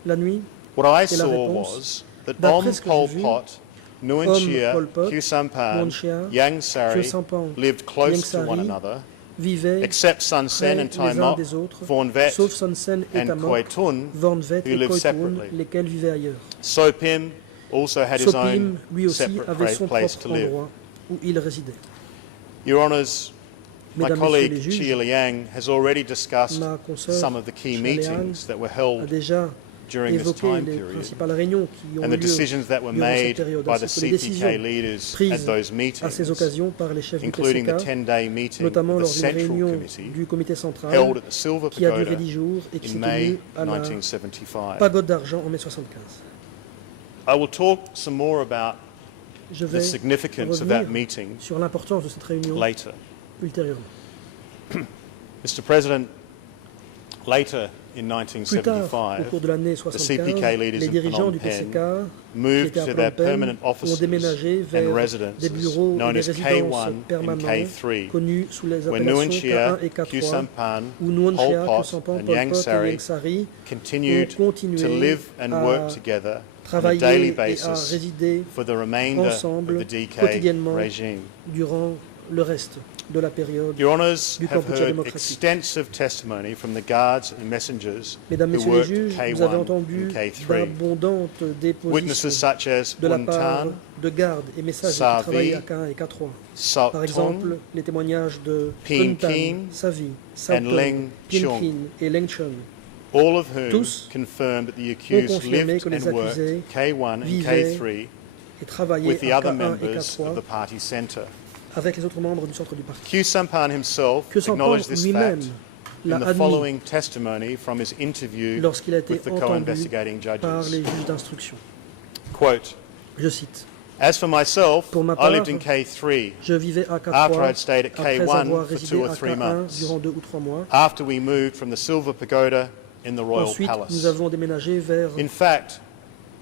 la nuit? what I Et la saw réponse, was that d'après Om ce que Pol j'ai vu, Pot, Nguyen Chia, Pol Pot, Khieu Samphan, Nguyen Chia, Yang Sari Khieu Samphan, lived close Yang to one Sari, another, vivaient except Sun Sen près and les Tai uns Mok, des autres, Vorn Vet, sauf Son Sen et and Tamok, Khoi Tun, Vorn Vet who et lived Khoi Tun, separately. lesquels vivaient ailleurs. Sopim also had his Sopim, own lui aussi, separate avait son place to propre live. endroit où il résidait. Your Honours, my Mesdames, Messieurs colleague les juges, Chia Liang has already discussed ma consoeur some of the key Chia Liang meetings that were a held déjà during this évoqué time les period principales réunions qui ont and eu the lieu decisions that were durant cette made période, by the ainsi que les CPK décisions leaders at prises those à ces meetings, occasions par les chefs du including the PCK, 10-day meeting notamment of the lors d'une Central réunion Committee du comité central held at the Silver qui a duré Pagoda 10 jours et qui in s'est May tenue à la 1975. pagode d'argent en mai 75. I will talk some more about Je the vais significance of that revenir meeting sur l'importance de cette réunion later. ultérieurement. Mr. President, later in Plus tard, au 1975, cours de l'année the 75, CPK leaders les in dirigeants Phnom du PCK Penh qui moved étaient à to Phnom their Penh permanent ont offices déménagé and vers des residences bureaux et known des as résidences K1 and permanents K3, connus sous les where Nguyen appellations Chia, K1 et Khieu K3, Samphan, où Nguyen Pol Chia, Khieu Pot Samphan, and Pol Yang Pot et Sari Yang Sari continued ont continué to live and à work together on a travailler daily et à basis résider for the remainder of ensemble the DK quotidiennement regime. durant le reste de la période. Your Honours du have Kampuchea heard démocratique. extensive testimony from the guards and messengers Mesdames, who Messieurs les worked juges, at vous avez K1 entendu and K3. d'abondantes Witnesses dépositions such as de la Un part Tan, de gardes et messagers qui Savi, travaillaient à K1 et K3. Sok Par Tung, exemple, les témoignages de Pin Un Tan, Kin Savi, and Sao Leng Pin Chung. Kin et Leng Chun all of whom Tous confirmed that the accused confirmé lived que les and worked accusés K1 and vivaient K3 et travaillaient with the à other K1 et members of the K3 party centre. avec les autres membres du centre du parti. Khieu Samphan himself Que Samphan acknowledged this lui-même fact l'a in the admis following testimony from his interview lorsqu'il a été with the entendu co-investigating par judges. les juges d'instruction. Quote, Je cite. as for myself, Pour ma I lived part, in K3 Je vivais à after I'd K3 stayed at après K1 avoir for résidé 2 or à 3 K1 months, durant 2 ou 3 mois. after we moved from the Silver Pagoda in the Royal Ensuite, Palace. nous avons déménagé vers, In fact,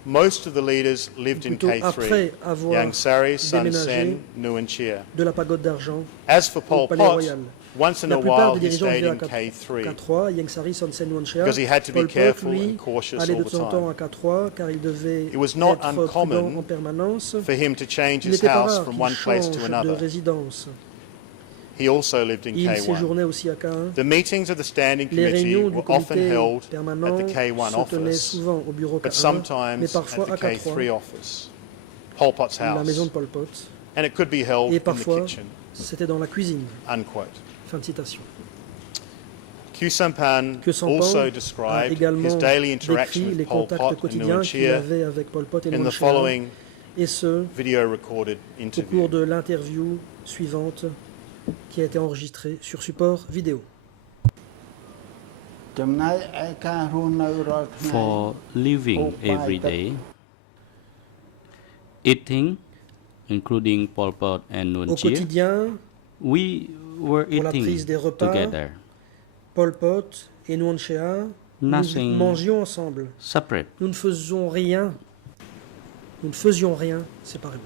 most of the leaders lived in plutôt après K3, avoir Yang Sari, Sun déménagé Sen, Nguyen Chia. de la pagode d'argent As for au Pol Palais Pot, Royal. once in La a plupart while des he dirigeants stayed vivaient in à K3 K3, Yang Sari, Son Sen, Nguyen Chia. because he had to be Pol Pot, careful lui, and cautious allait all de the temps en temps à time. K3 car il devait It was not être prudent uncommon en permanence. for him to change Il his n'était pas house rare from qu'il one place to change de another. résidence. He also lived in Il K1. séjournait aussi à K1. The meetings of the Standing Les Committee réunions du were often comité held at permanent the K1 se tenaient office, souvent au bureau but K1, mais sometimes at parfois à the K3 K3, office, Pol Pot's la maison de house, Pol Pot, and it could be held et in the parfois kitchen. c'était dans la cuisine. Unquote. Fin de citation. Khieu Samphan Que Samphan also a described également his daily interaction décrit les with Pol contacts Pot and quotidiens Nguyen qu'il Chia avait avec Pol Pot et in Nguyen the Chia, following et ce, video recorded au interview. cours de l'interview suivante qui a été enregistrée sur support vidéo. ចំណែកឯការរស់នៅរាល់ថ្ងៃ For living every day, eating, including Pol Pot and Au Nguyen Chia, quotidien, we were pour la eating prise des repas, together, Pol Pot et Nguyen Chia, nous Nothing. mangions ensemble. separate. Nous ne faisions rien. Nous ne faisions rien séparément.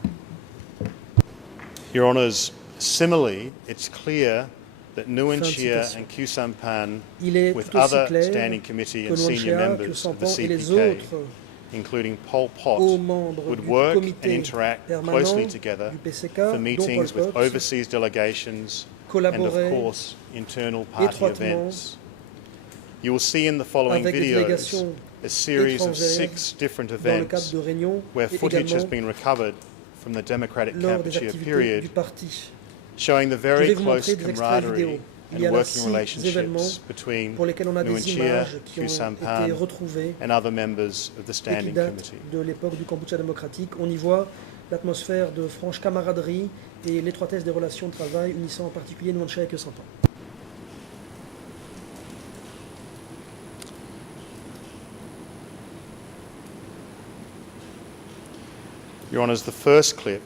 Your Honours, similarly, it's clear that Nguyen Fin de Chia citation. and Khieu Samphan, Il est with tout aussi other clair standing committee que and Nguyen senior Chia, Khieu members of the Samphan et les CPK, autres including Pol Pot, hauts membres would du work and comité interact permanent closely together du PCK, for dont Pol meetings with Pot, overseas delegations and, of collaborait course, internal party étroitement events. You will see in the following avec des videos délégations a series of étrangères 6 different dans le cadre events de réunions where et footage has également been recovered from the Democratic lors des Kampuchea activités period du parti. showing the Je very vais vous close montrer des extraits vidéo. camaraderie Il y and a là working 6 relationships événements between pour lesquels on a Nguyen des Chia, images qui Khieu ont été Samphan retrouvées and other members of the et qui Standing datent Committee. de l'époque du Kampuchea démocratique. On y voit l'atmosphère de franche camaraderie et l'étroitesse des relations de travail unissant en particulier Nguyen Chia et Khieu Samphan. Your Honours, the first clip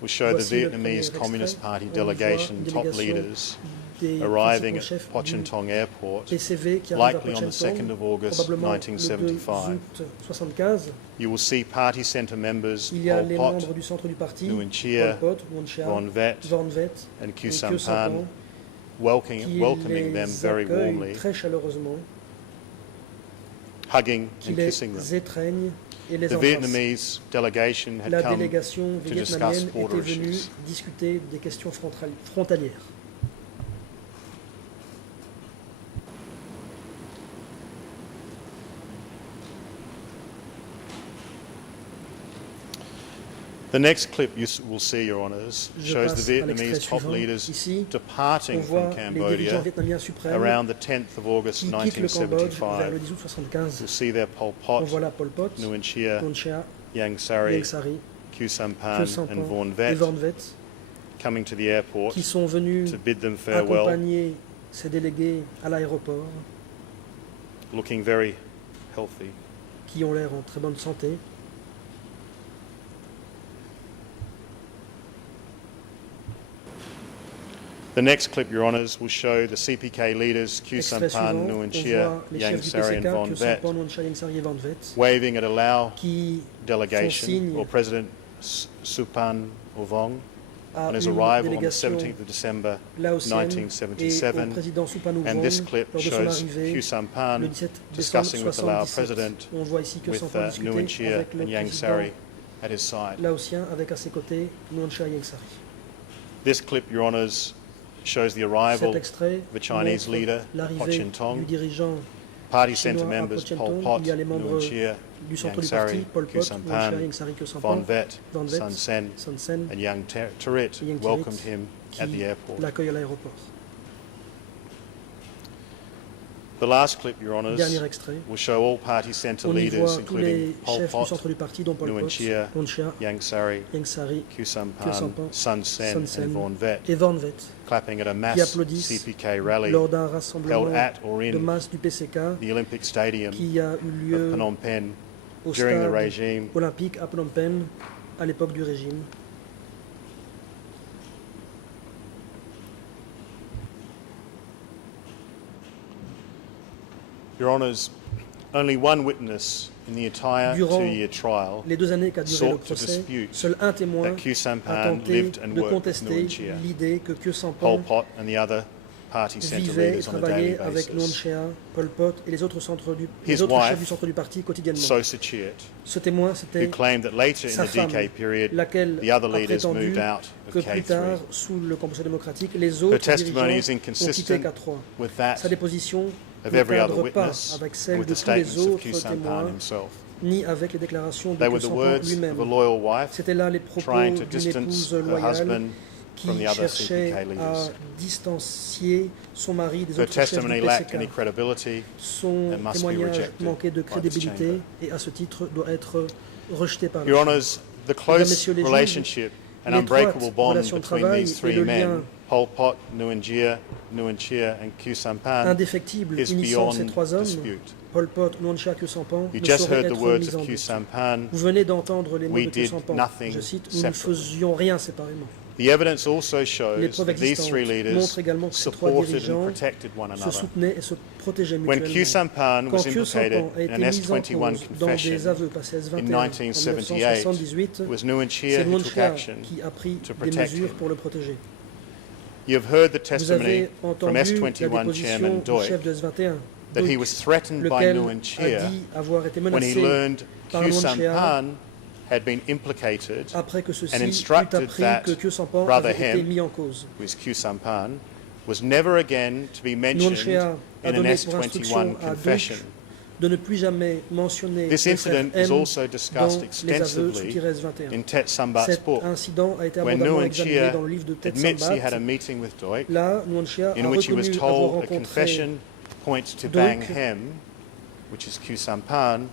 will show the Voici le premier Vietnamese extrait. Communist Party On y voit delegation une top délégation leaders des arriving principaux at chefs du Pochentong Airport, PCV qui arrive à likely on the 2nd Pochentong, of August probablement le 2 1975. août 75. You will see party centre members Il y a Pol les Pot, membres du centre du parti, Nguyen Chia, Pol Pot, Nguyen Chia, Von Vet, Von Vet and et Khieu Khieu Sampan Samphan, qui welcoming them les very accueillent warmly, très chaleureusement, hugging qui and kissing them. les étreignent et les The embrassent. Vietnamese delegation had La come délégation to discuss vietnamienne border était venue issues. discuter des questions frontalières. The next clip you will see, Your Honours, Je shows passe the à l'extrait Vietnamese top suivant. leaders Ici, on departing voit from les dirigeants Cambodia vietnamiens suprêmes around the 10th of August qui quittent le Cambodge vers le 1975. 10 août 75. You'll see there Pol On Pot, voit là Pol Pot, Nguyen Chia, Nguyen Chia, Yang Sari, Ieng Sari, Khieu Khieu Sampan Samphan and Von et Vet Von Vet, coming to the airport qui sont venus to bid them farewell, accompagner ces délégués à l'aéroport, looking very healthy. qui ont l'air en très bonne santé. The next clip, Your Honours, will show the CPK leaders Khieu Extrait Sampan, suivant, Nguyen on Chia, voit les Yang chefs du Sari and PCK, Von Khieu Vet Samphan, Nguyen Chia, Ieng Sari et Von Vet, waving at a Lao qui delegation, signe or President Supan Ovong, a on his une arrival on the délégation 17th of December laotienne et au 1977. président Souphanouvong And this clip lors de son shows arrivée Khieu le Sampan 17 décembre discussing with the Lao 77. President On voit ici que with Samphan Nguyen discuter Chia avec le and Yang président Sari at his side. laotien avec à ses côtés Nguyen Chia et Ieng Sari. This clip, Your Honours, shows the arrival Cet extrait of the Chinese montre leader, l'arrivée Pochentong, du dirigeant party chinois centre à members Pol Pochentong. Pot, Il y a les membres Nguyen Chia, du centre Yang du Sari, parti, Pol Khieu Pot, Nguyen Chia, Sampan, Ieng Sari, Khieu Von Samphan, Vet, Von Vet, Son Sen, Son Sen, and Yang Turret Yang Thierry, welcomed him at qui the airport. l'accueille à l'aéroport. The last clip, Your Honours, Dernier extrait. will show all party centre On y leaders, voit tous les including Pol chefs du Pot, centre du parti, dont Pol Nguyen Pot, Chia, Nguyen Chia, Yang Sari, Ieng Sari, Khieu Khieu Sampan, Samphan, Son Sen, Son Sen and Von Vet, et Von Vet, clapping at a qui mass applaudissent CPK rally lors d'un held rassemblement at or de in masse du PCK the Olympic Stadium qui a eu of lieu Phnom Penh au during the stade regime. olympique à Phnom Penh à l'époque du régime. Your Honours, only one witness in the entire Durant two-year trial Les 2 années qu'a duré le sought to procès, dispute seul un témoin that Khieu a Sampan tenté lived and de worked with contester Nguyen Chia, l'idée que Khieu Pol Samphan Pot and the other party centre vivait et leaders on a daily travaillait avec Nguyen basis. Chia, Pol Pot et les autres, His chefs wife, du centre du parti quotidiennement. So Sachiet, Ce témoin, who c'était claimed that later in sa the femme, DK period, laquelle the other a leaders prétendu moved out que of plus tard, K3. sous le Conseil démocratique, les Her autres testimony is dirigeants ont quitté inconsistent K3. with that Sa déposition of ne every other cadre pas witness avec and celle with de the tous les statements of autres Khieu Sampan témoins, himself. ni avec les déclarations de They Khieu were the Samphan words lui-même. of a loyal wife C'était là les propos trying to d'une distance épouse her loyale husband qui from the other cherchait CPK à leaders. distancier son mari des Her autres chefs du testimony lacked any PCK. credibility Son and must be témoignage rejected manquait de by this crédibilité chamber. et à ce titre doit être rejeté par Your la Chambre. Honours, the Mesdames, close Messieurs les juges, relationship and l'étroite unbreakable bond relation de between travail these et three le men, lien Pol Pot, Nguyen Chia and Khieu Sampan, indéfectible is unissant ces beyond trois hommes, dispute. Pol Pot, Nguyen Chia, Khieu Samphan, You ne just saurait heard the être words mis en of Khieu doute. Sampan. Vous venez d'entendre les mots We de Khieu did Samphan. nothing Je cite, nous ne separately. faisions rien séparément. The evidence also Les shows preuves that these existantes three leaders montrent également que ces trois supported and dirigeants protected one se another. soutenaient et se protégeaient When Khieu mutuellement. Sampan Quand was Khieu implicated Samphan a in été an mis en S21 cause dans confession des aveux passés in S21 en 1978, 1978, it was Nguyen Chia c'est who Nguyen took Chia action qui a pris to des protect mesures him. pour le protéger. You have heard the Vous testimony avez from entendu la S21 déposition chairman du Doig chef de S21, that he Doig, was threatened by lequel Nguyen a Chia dit avoir été when he menacé learned par Khieu Nguyen Chia Sampan had been implicated après que ceci and eut instructed appris that que Khieu Samphan brother avait été him, mis en cause. who is Khieu Sampan, was never again to be Nguyen mentioned Chia a in an donné pour instruction S21 à confession. Doig de ne plus jamais mentionner This le frère incident is M also dans discussed les aveux sous extensively tiré S21. in Tet Sambat's Cet book, incident a été when abondamment Nguyen examiné Chia dans le livre de Tet admits he had a Sambat. meeting with Doig Là, Nguyen Chia in a which he was reconnu avoir told a rencontré confession points to Doig. Bang Hem, which is Khieu Sampan,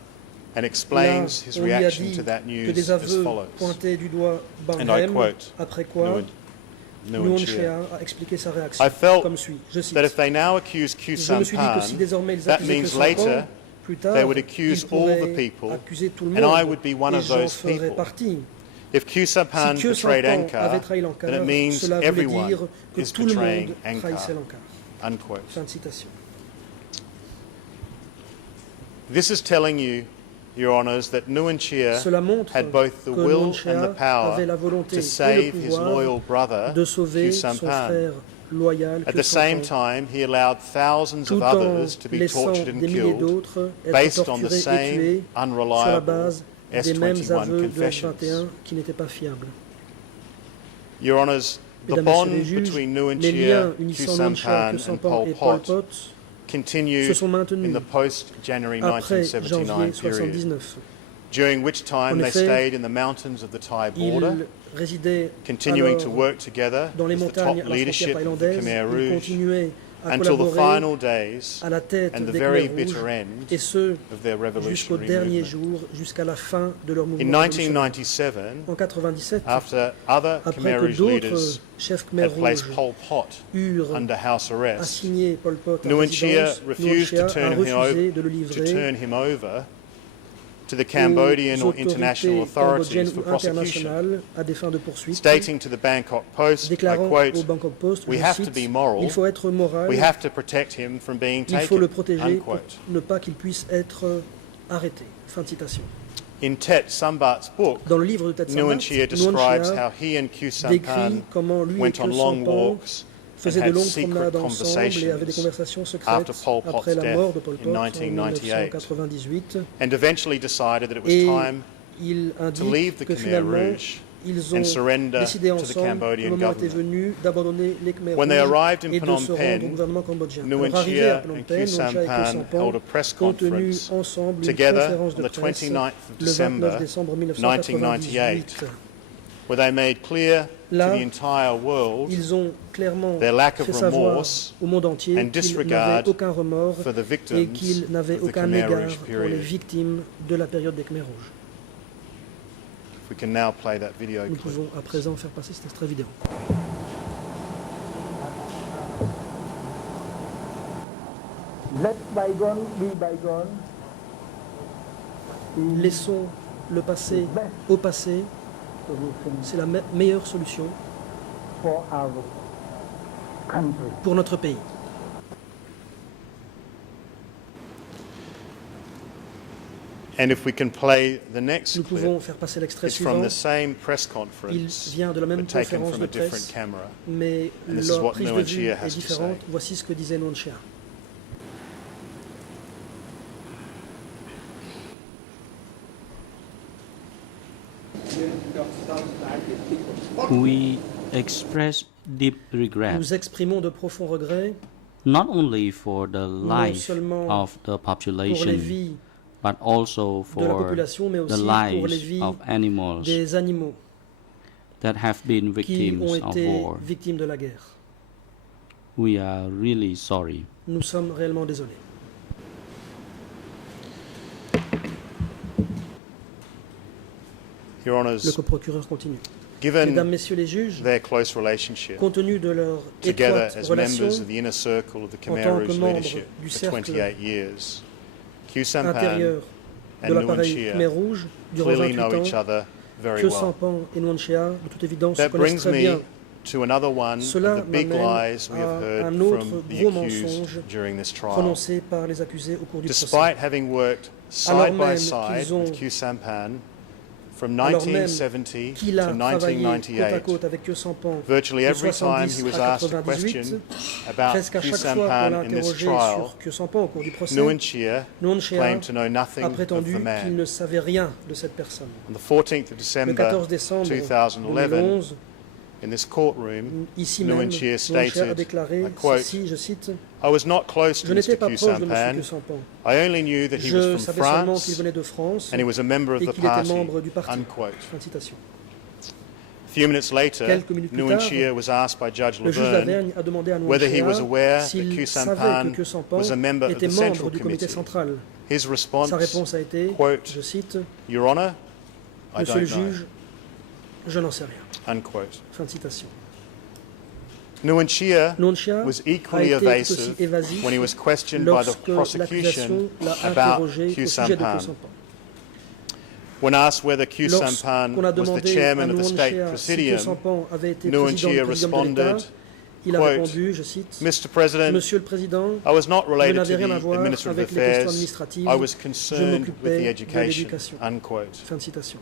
and explains his on lui a reaction dit to that que news des as aveux follows. pointaient du doigt And I Banghem, quote, après quoi Nguyen Nguyen Chia. Chia a expliqué sa réaction I felt comme suit, je cite, that if they now accuse Khieu je me suis dit que si Sampan, désormais ils that accusaient Khieu means Samphan, later plus tard, they would accuse ils all the pourraient people, accuser tout le and I monde would be one et of j'en those ferais people. partie. If Khieu Si Samphan Khieu betrayed Samphan Ankar, avait trahi l'Ankar, then it means cela voulait everyone dire que is tout le betraying monde Ankar. trahissait l'Ankar. Unquote. Fin de citation. This is telling you, Your Honours, that Nguyen Chia Cela montre had both the que will Nguyen Chia and the power avait la volonté to et le save his pouvoir loyal brother, de Khieu sauver son Samphan. frère loyal At Khieu the same Samphan, time, he allowed thousands tout of en others to be laissant tortured des and milliers killed d'autres être based on the torturés et same tués sur la unreliable base des mêmes S21 aveux de confessions. S21 qui n'étaient pas fiables. Your Honours, the Mesdames, bond Messieurs les juges, between Nguyen les Chia, liens Khieu unissant Nguyen Chia, Khieu Samphan and Samphan Pol et Pol Pot Pot continued se sont maintenus in the post-January après janvier 1979 period, 1979. during which time En they effet, stayed in the mountains of the Thai border, Ils résidaient continuing to alors work together dans les with the top montagnes à la frontière leadership of the thaïlandaise. Khmer Ils Rouge continuaient à until the collaborer final days à la tête and the des very Khmer bitter Rouges, end et ce of their jusqu'au revolutionary dernier movement. jour, jusqu'à la fin de leur In mouvement révolutionnaire. 1997, En 1997, after other après Khmer que Rouge d'autres leaders chefs Khmer had placed Rouges Pol Pot eurent under house arrest, assigné Pol Pot à Nguyen Chia résidence, Nguyen refused Chia to a turn him refusé de le to livrer turn him over to the aux Cambodian or autorités international cambodgiennes authorities for ou prosecution, internationales à des fins de poursuite, stating to the Bangkok Post, I déclarant au quote, Bangkok Post, "We je have to cite, be moral, il faut être moral, we have to protect him from being il faut le taken," protéger pour unquote. ne pas qu'il puisse être arrêté. Fin de citation. In Tet Sambat's book, Dans le livre de Tet Nguyen Sambat, Chia Nguyen describes Chia how he and Khieu décrit Samphan comment lui et went on Khieu long Samphan walks and faisaient de had longues secret promenades ensemble et avaient des conversations conversations after secrètes Pol Pot's après la mort de death Pol in Pot en 1998, 1998. and eventually decided that it was Et time il to leave the indique que Khmer finalement, Rouge ils and ont surrender décidé to the ensemble que le Cambodian moment était government. venu d'abandonner les Khmer When they Rouges arrived in et de Phnom se rendre Penh, au gouvernement cambodgien. Nguyen Alors arrivés à Chia Phnom and Penh, Khieu Nguyen Chia et Khieu Samphan Samphan held a press ont tenu conference ensemble une together conférence on de the presse 29th of le December 29 décembre 1998, 1998. where they made clear to Là, the entire world Ils ont clairement their lack of fait savoir remorse au monde entier and qu'ils disregard n'avaient aucun remords for the et victims qu'ils n'avaient of the aucun Khmer égard Rouge pour les period. victimes de la période des Khmer Rouges. We can now play that video Nous clip. pouvons à présent faire passer cet extrait vidéo. Let bygone be bygone. Laissons le passé au passé, Solution c'est la meilleure solution for our country. pour notre pays. And if we can play the next Nous clip, pouvons faire passer l'extrait it's from suivant. the same press Il conference, vient de la même but taken conférence from de a different presse, camera. mais And this is leur what prise de Nguyen vue Chia est has to différente. say. Voici ce que disait Nguyen Chia. We express deep regret Nous exprimons de profonds regrets, not only for the non life seulement of the pour les population, vies but also de la for population, mais the aussi pour les lives vies of animals des animaux that have been qui victims ont of été war. victimes de la guerre. We are really sorry. Nous sommes réellement désolés. Your Le Honours, procureur continue. given Mesdames, Messieurs les juges, their close relationship, compte tenu de leur together étroite as relation members of the inner circle of the en Khmer tant Rouge que membres leadership du for cercle 28 years, Khieu Samphan intérieure de and Nguyen l'appareil Chia Khmer Rouge durant clearly 28 know each ans, other very Khieu well. Samphan et Nguyen Chia, de toute évidence, se That connaissent brings très me bien. to another one of Cela the big m'amène lies we have à heard un autre from the gros accused mensonge during this trial. prononcé par les accusés au cours du procès. Despite having worked Alors side by même side qu'ils ont- with Khieu Samphan from Alors même 1970 qu'il a to travaillé côte à 1998, côte avec Khieu Samphan virtually de every time he 70 was à asked a 98, question about presque à Khieu chaque fois qu'on Samphan l'a in this interrogé trial, sur Khieu Samphan au cours du procès, Nguyen Chia Nguyen Chia claimed to know nothing a of prétendu the qu'il man. ne savait rien de cette personne. On the 14th of Le December 14 décembre 2011, 2011, in this courtroom, ici Nguyen même, Chia Nguyen Chia a stated, déclaré I quote, ceci, je cite, I was not close « to Je n'étais Mr. pas Khieu proche de M. Samphan. Khieu Samphan. I only knew that he Je was from savais seulement qu'il France venait de France and he was a member of et the qu'il était party." membre du parti. » Unquote. Fin de citation. A few minutes later, Quelques minutes plus Nguyen tard, Chia was asked by Judge Le juge Laverne Lavergne a demandé à Nguyen whether he was Chia aware that s'il Khieu savait Samphan que Khieu Samphan was a member of était the membre Central du comité Committee. central. His response, Sa réponse a été, quote, je cite, Your Honour, I Monsieur le don't know. juge, je n'en sais rien. Unquote. Fin de citation. Nguyen Chia Nguyen Chia was a equally été tout aussi evasive évasif when he was questioned by the lorsque prosecution l'accusation l'a about interrogé Khieu au sujet de Khieu Samphan. Samphan. When asked whether Khieu Samphan Lorsqu'on a was the demandé à chairman of the Nuon State Chea si Khieu Presidium, Samphan avait été Nuon président Chea du Présidium de l'État, responded, il a quote, répondu, je cite, Mr. President, Monsieur le Président, I was not je related n'avais to rien à the voir administrative avec les questions affairs. administratives, I was je concerned with m'occupais the de education. l'éducation. Unquote. Fin de citation.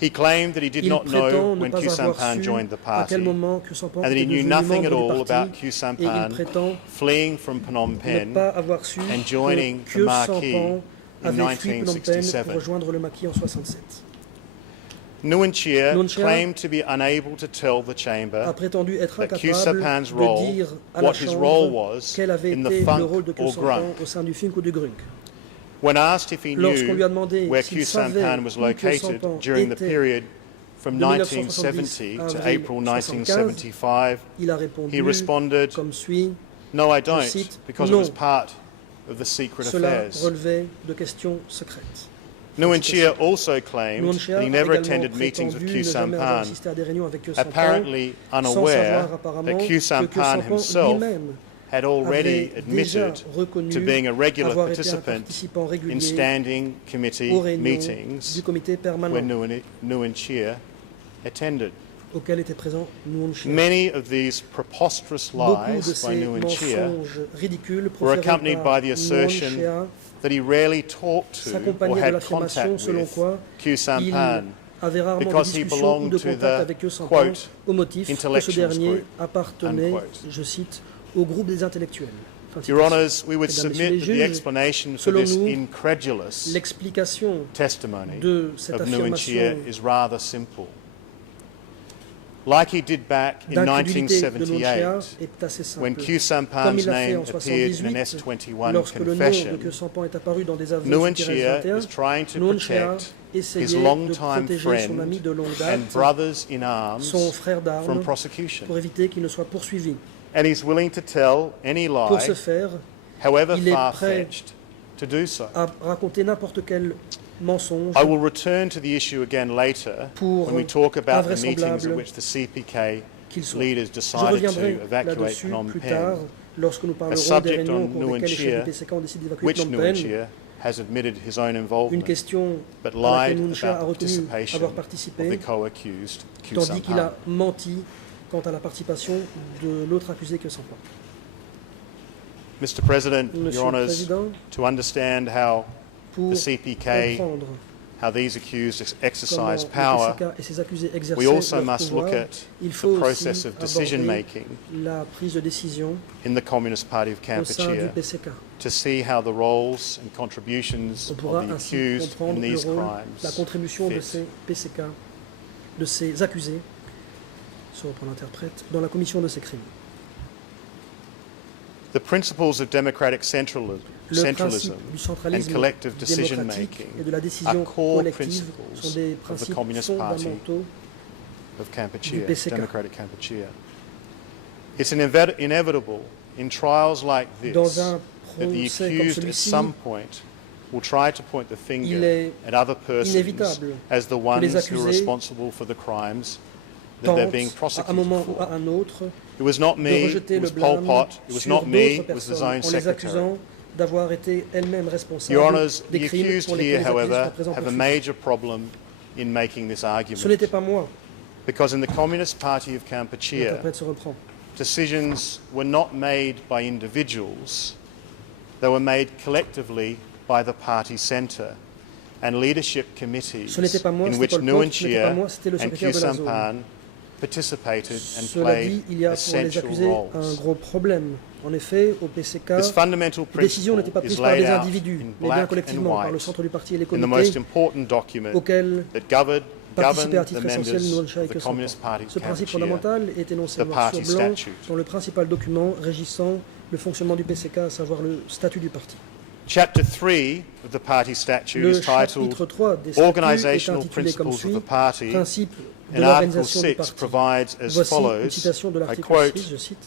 He claimed that he did Il not know prétend ne when pas Khieu avoir Samphan su joined the à quel party, moment Khieu Samphan and that he était knew devenu nothing at membre all du about parti, Khieu et il Samphan prétend fleeing from Phnom ne Penh pas avoir su and joining que the Khieu Maquis Samphan in avait fui Phnom Penh 1967. pour rejoindre le Maquis en 67. Nuon Chea Nuon Chea claimed to be unable to tell the A chamber prétendu être that Khieu incapable Samphan's de role, dire à la what his role Chambre was quel avait in the été le funk rôle de Khieu or Samphan grunk. au sein du Funk ou du Grunk. When asked if he Lorsqu'on lui a knew demandé where s'il Khieu savait Samphan was où Khieu located Samphan during the était period from de 1970 1970 to à avril April 75, 1975, il a répondu he responded, comme suit, "No, I don't, cite, because non. it was part of the secret cela affairs." relevait de questions secrètes. Nuon Chea also claimed Nuon Chea that he a never également attended meetings with prétendu Khieu ne jamais avoir Samphan, assisté à des réunions avec Khieu Samphan, apparently sans unaware savoir apparemment that que Khieu Khieu Samphan Samphan himself lui-même had already avait déjà admitted reconnu to being a regular avoir été un participant participant in régulier standing committee aux réunions meetings du comité permanent when Nuon Chea attended. auquel était présent Nuon Chea. Many of these preposterous Beaucoup de lies by ces Nuon Chea mensonges ridicules were proférés accompanied par by the Nuon assertion Chea that he rarely talked to or s'accompagnaient de had l'affirmation contact selon with quoi Khieu il Samphan avait rarement de because he discussion ou belonged de to contact the, avec Khieu Samphan quote, au motif que ce intellectuals dernier group, appartenait, unquote. je cite, au groupe des intellectuels. Fin de Your citation. Honours, we would Mesdames, Messieurs submit les that the juges, explanation for selon this nous, incredulous l'explication testimony de cette of Nuon Chea affirmation is rather simple. Like he did back in d'incrédulité de Nuon Chea 1978, est assez simple. when Khieu Comme Samphan's il l'a fait name en appeared in an 78, S21 lorsque le nom de confession, Khieu Samphan est apparu dans des aveux Nuon sous Chea 21, is trying to Nuon Chea protect his essayait de long-time protéger son ami friend de longue and date, brothers in arms son frère from d'armes, prosecution. pour éviter qu'il ne soit poursuivi. And he's willing to tell any Pour ce lie, faire, however il est prêt far-fetched, to do so. à raconter n'importe quel mensonge I will return to the issue again later pour when we talk about the meetings at invraisemblable which the CPK qu'il soit. leaders Je decided reviendrai to evacuate là-dessus Phnom plus tard, Penh, lorsque nous parlerons des subject réunions on au cours Nuon desquelles les chefs Chea, du PCK ont décidé d'évacuer which Phnom Nuon Penh. Chea has admitted his own Une involvement, question but à laquelle lied Nuon Chea a about reconnu participation avoir of participé, the co-accused Khieu tandis qu'il Samphan. a menti quant à la participation de l'autre accusé Khieu Samphan. Mr. President, Monsieur Your le Honours, Président, to understand how pour the CPK, comprendre how these accused comment exercise le power, PCK et ses accusés exerçaient we also leur must look pouvoir, at il the faut process aussi of aborder decision-making la prise de décision in the Communist Party of au sein du Kampuchea PCK. to see how the roles and contributions On pourra of the ainsi accused in comprendre le these rôle, la crimes contribution de fit. ces PCK, de ces accusés, se reprend l'interprète, dans la commission de ces crimes. The principles of democratic centralism Le and principe du centralisme collective démocratique decision-making et de la are décision core collective sont principles des of the principes Communist Party fondamentaux of du Kampuchea, PCK. Democratic Kampuchea. It's inevitable in trials like this Dans un that the procès comme accused at celui-ci. some point will try to point the Il finger est at other persons inévitable as the les ones who are accusés responsible for the crimes that they're being tentent, à un moment ou prosecuted à for. un autre, It was not de me, rejeter it le was Pol blâme Pot, it was sur not me, d'autres it was the personnes zone en les secretary. accusant d'avoir été elles-mêmes Your responsables Honours, des the crimes accused pour here, lesquels les accusés however, sont présents have a poursuivis. major problem in making this Ce argument. n'était pas moi, Because in the Communist Party of Kampuchea, l'interprète se reprend. decisions were not made by individuals, they were made collectively by the party centre and leadership committees Ce n'était pas moi, in c'était which Pol Pot, Nuon ce n'était pas Chea moi, c'était le and secrétaire Khieu de la zone. Samphan participated and Cela dit, played il y a pour les essential accusés un roles. gros problème. En effet, au PCK, This fundamental les décisions n'étaient pas principle is prises par laid des out individus, in mais bien black and collectivement par le white centre du parti et les in the most comités important document auxquels that governed participaient à the titre essentiel members Nuon Chea et of the Khieu Communist Samphan. Party of Ce principe Kampuchea. fondamental est énoncé the noir party sur blanc statute. dans le principal document régissant le fonctionnement du PCK, à savoir le statut du parti. Chapter 3 of the party statute Le is titled chapitre 3 des statuts est Organizational intitulé comme Principles of suit the Party, Principe de and Article l'organisation du 6 parti. provides as Voici une follows, citation de I l'article quote, 6, je cite.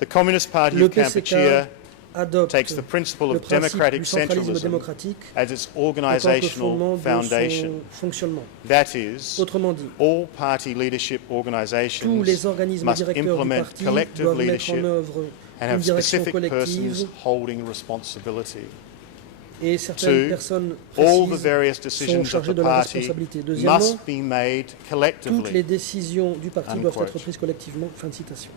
the Communist Party Le of Kampuchea PCK adopte takes the principle le of principe democratic du centralisme centralism démocratique as its en tant que organizational fondement de foundation. son fonctionnement. That is, Autrement dit, all party leadership tous organizations les organismes must directeurs du implement parti collective doivent mettre en leadership œuvre and une have direction specific collective persons holding responsibility. Et certaines Two, personnes all the précises various sont decisions of chargées the de la party responsabilité. Deuxièmement, must be made toutes les collectively. décisions du parti doivent Unquote. être prises collectivement. Fin de citation.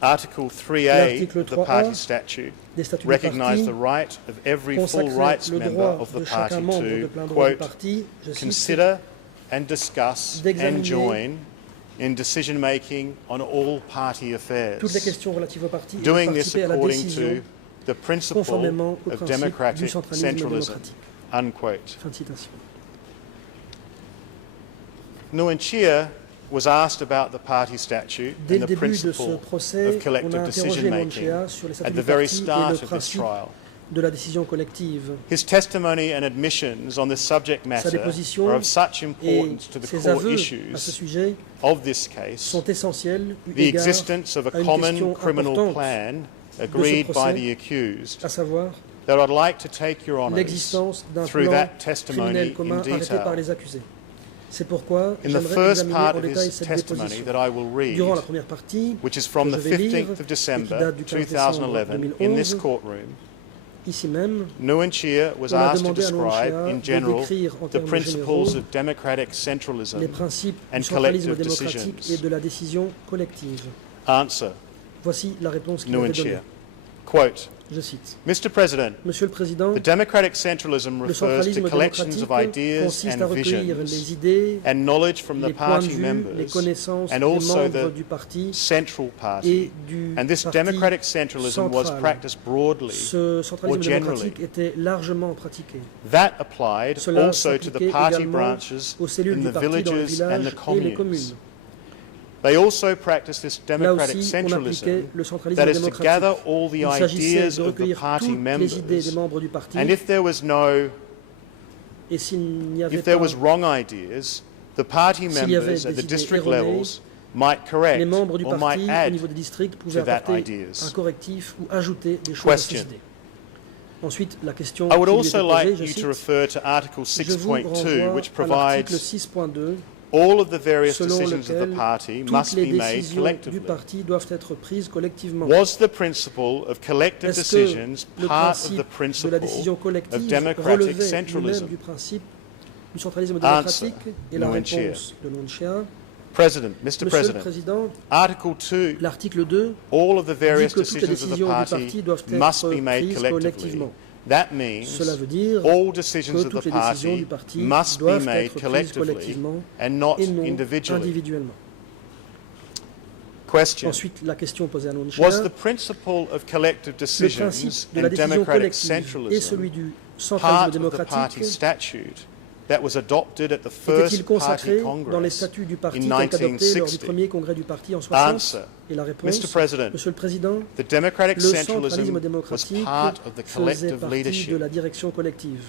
Article 3A L'article of the 3A party statute des statuts du recognize parti the right of every full consacrait rights le member droit of the de party chacun membre de to, plein droit du quote, parti, je cite, consider and discuss and d'examiner join in decision-making on all party affairs, toutes les questions relatives au parti et de doing this participer à la according décision to the principle conformément au of principe du democratic centralisme centralism, démocratique. unquote. Fin de citation. Nguyen Chia was asked about the party statute Dès and le the début de ce principle procès, of on collective a interrogé Nguyen decision-making Chia sur les at statuts the du very parti et start le of this principe trial. de la décision collective. His testimony and admissions on this subject Sa matter déposition are of such et importance to the ses core aveux à ce issues sujet of this case, sont essentiels eu the égard existence of a à une common question criminal importante, plan agreed by procès, the accused, à savoir that I'd like to take your honours l'existence d'un through plan that testimony criminel in commun arrêté par detail. les accusés. C'est pourquoi In the j'aimerais first examiner part en of détail his cette testimony déposition. that I will read, Durant la première partie, which is from que the je vais lire 15th of et qui December date du 15 décembre 2011 in this 2011, courtroom, ici même, Nguyen Chia was on a asked to demandé à Nguyen describe Chia in de general décrire en the termes principles généraux of democratic centralism les principes and du centralisme collective démocratique decisions. et de la décision collective. Answer, Voici la réponse qu'il avait Nguyen donnée. Chia. Quote, Je cite. Mr. President, Monsieur le Président, the democratic centralism le refers centralisme to collections démocratique of ideas consiste à and recueillir visions les idées, and knowledge from the les points de party vue, les members connaissances and des also membres the du parti central et party. du And this parti democratic centralism was central. practiced broadly. Ce centralisme or generally. démocratique était largement pratiqué. That applied Cela also to the s'appliquait party également branches aux cellules in du the parti dans les villages and the villages et les communes. communes. They also practiced this Là democratic aussi, on appliquait centralism le centralisme that is to gather démocratique. all the Il s'agissait ideas de of the recueillir party toutes les idées des members, membres du parti, and if there was et s'il n'y avait if there pas was wrong ideas, the party S'il y avait members at des the idées district erronées, levels might correct les membres du or parti might au add niveau des districts pouvaient to that apporter ideas. un correctif ou ajouter des choses à ces Question. idées. Ensuite, la question I would qui lui also était like posée, je you to cite, refer to Article je vous 6.2, renvoie which à l'article provides 6.2, all of the various selon decisions of the lequel party toutes must les be made décisions du collectively. parti doivent être prises collectivement. Was the principle of collective Est-ce que decisions le part of principe the de principle la décision of collective democratic relevait lui-même centralism? du principe du centralisme Answer. démocratique? Et la Nguyen Chia. réponse de Nguyen Chia, President, Mr. Monsieur le President, Président, Article 2, l'article 2 all of the various dit que toutes les decisions of the décisions du party parti doivent must être be made prises collectively. collectivement. That means Cela veut dire all decisions que of the toutes les décisions party du parti must be doivent made être prises collectively collectivement and not et non individually. individuellement. Question. Ensuite, la question posée à Nguyen Was Chia, the principle of collective le decisions principe de la and décision democratic collective et centralism celui du part centralisme of the démocratique party statute that was adopted at the first était-il party consacré dans les congress statuts du parti in qui ont été adoptés lors du 1960? premier congrès du parti en 60? Answer. Et la réponse, Mr. President, Monsieur le Président, the democratic le centralism centralisme was démocratique part of the faisait collective partie de leadership, la direction collective.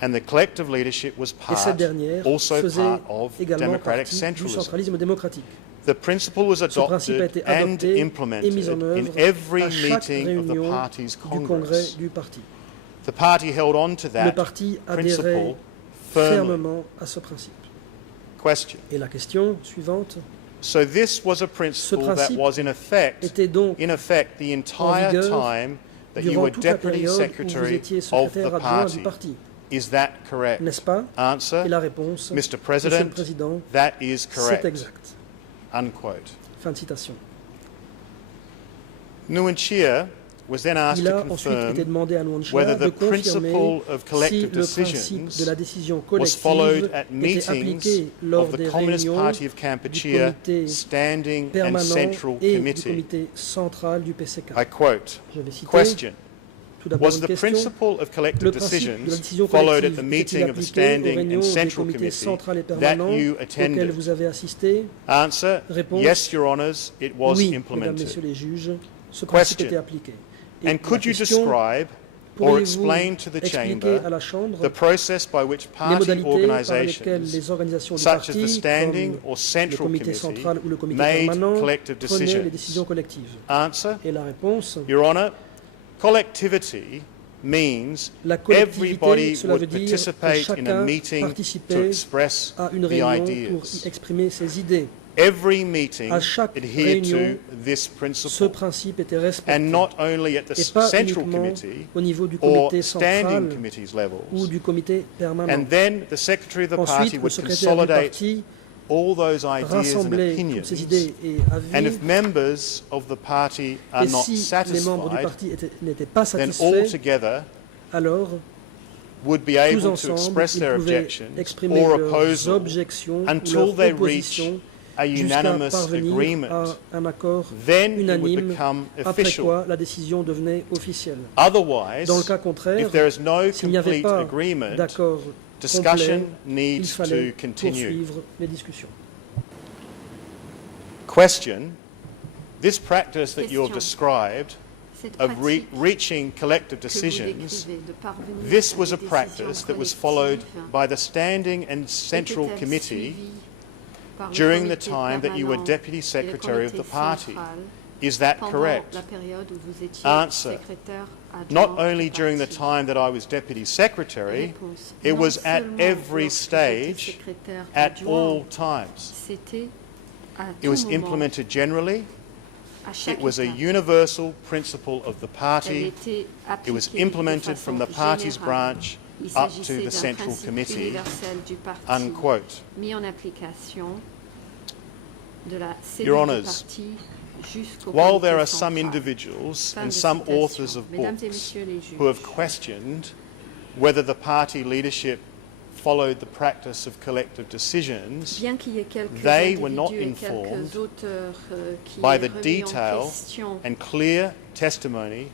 and the collective leadership was Et cette part dernière also faisait part of également democratic partie du centralism. centralisme démocratique. The principle was Ce principe a adopted été and adopté et implemented mis en in œuvre every à chaque meeting of the réunion party's du congrès congress. du parti. The party held on to Le that parti principle adhérait firmly. fermement à ce principe. Question. Et la question suivante, So this was a principle that principe was in effect était donc the entire vigueur time that you durant were toute la deputy période où vous secretary étiez of secrétaire the adjoint du party. parti. Is that correct? N'est-ce pas? Answer. Et la réponse, Mr. Monsieur le President, Président, that is c'est correct. exact. Unquote. Fin de citation. Nguyen Chia was then asked Il to a ensuite été confirm demandé à Nguyen Chia whether de the confirmer principle of si collective le principe decisions de la décision was collective followed at était meetings appliqué lors of the des Communist réunions Party of du Kampuchea comité Standing and permanent Central et du Committee. comité central du PCK. I quote, Je vais citer question, tout d'abord was une the question. principle of collective Le principe de la decisions décision followed at collective the était-il meeting of the appliqué aux Standing réunions and du Central comité Committee central et that permanent you auxquelles attended? vous avez assisté? Answer, Réponse, yes, Your Honours, it was oui, mesdames, implemented. messieurs les juges, ce principe Question. était appliqué. Et And la could you question, describe or pourriez-vous explain to the expliquer Chamber à la Chambre the process by which les party modalités par lesquelles organisations, les organisations du such as the parti, Standing comme or le Central comité Committee, central ou le comité made permanent, collective prenaient les decisions? décisions collectives? Answer, Et la réponse, Your Honour, collectivity means la collectivité, everybody cela veut would dire que participate in a chacun meeting to participait express à une the réunion pour ideas. y exprimer ses idées. Every meeting À chaque adhered réunion, to this Ce principle, principe était respecté. and not only at the Et pas Central uniquement Committee au niveau du or comité standing central committees ou levels. du comité permanent. And then the Secretary of the Ensuite, party le would secrétaire du consolidate parti all those ideas and rassemblait toutes opinions. ces idées et And if avis. members of the party are Et not si les membres du satisfied, parti n'étaient pas then all satisfaits, together alors would be tous able to ensemble, express ils their pouvaient objections exprimer or leurs opposal objections ou until leurs they reach oppositions a jusqu'à unanimous parvenir agreement. à un accord Then it would unanime, become après official. quoi la décision devenait officielle. Otherwise, Dans le cas contraire, if there is no s'il n'y avait complete pas agreement, d'accord discussion complet, il needs fallait to continue. poursuivre les discussions. Question: this practice that you have Question. described Cette of pratique reaching collective que vous decisions, décrivez de parvenir this à was des a practice décisions that was followed collectives, by the Standing and Central était-elle Committee suivie par le during the comité time that you were permanent Deputy et le Secretary of comité the party. central Is that pendant correct? la période où vous étiez Answer: secrétaire adjoint Not du only during the parti. time that I was Deputy Secretary, Réponse: it non was at seulement every lorsque j'étais stage, secrétaire at adjoint, all times. c'était à It tout was moment, implemented generally. à chaque It was a étape. universal principle of the Elle party. était It was appliquée de implemented façon from the party's générale. branch Il up s'agissait to the d'un Central principe Committee, universel du parti unquote. mis en application de la Your cellule du Honours, parti jusqu'au while comité there are some central. individuals Fin and de some citation. authors of Mesdames et books messieurs les juges, who have questioned whether the party leadership followed the practice of collective decisions, bien qu'il y ait quelques they were not individus et informed quelques auteurs qui by aient the remis en detail question and clear testimony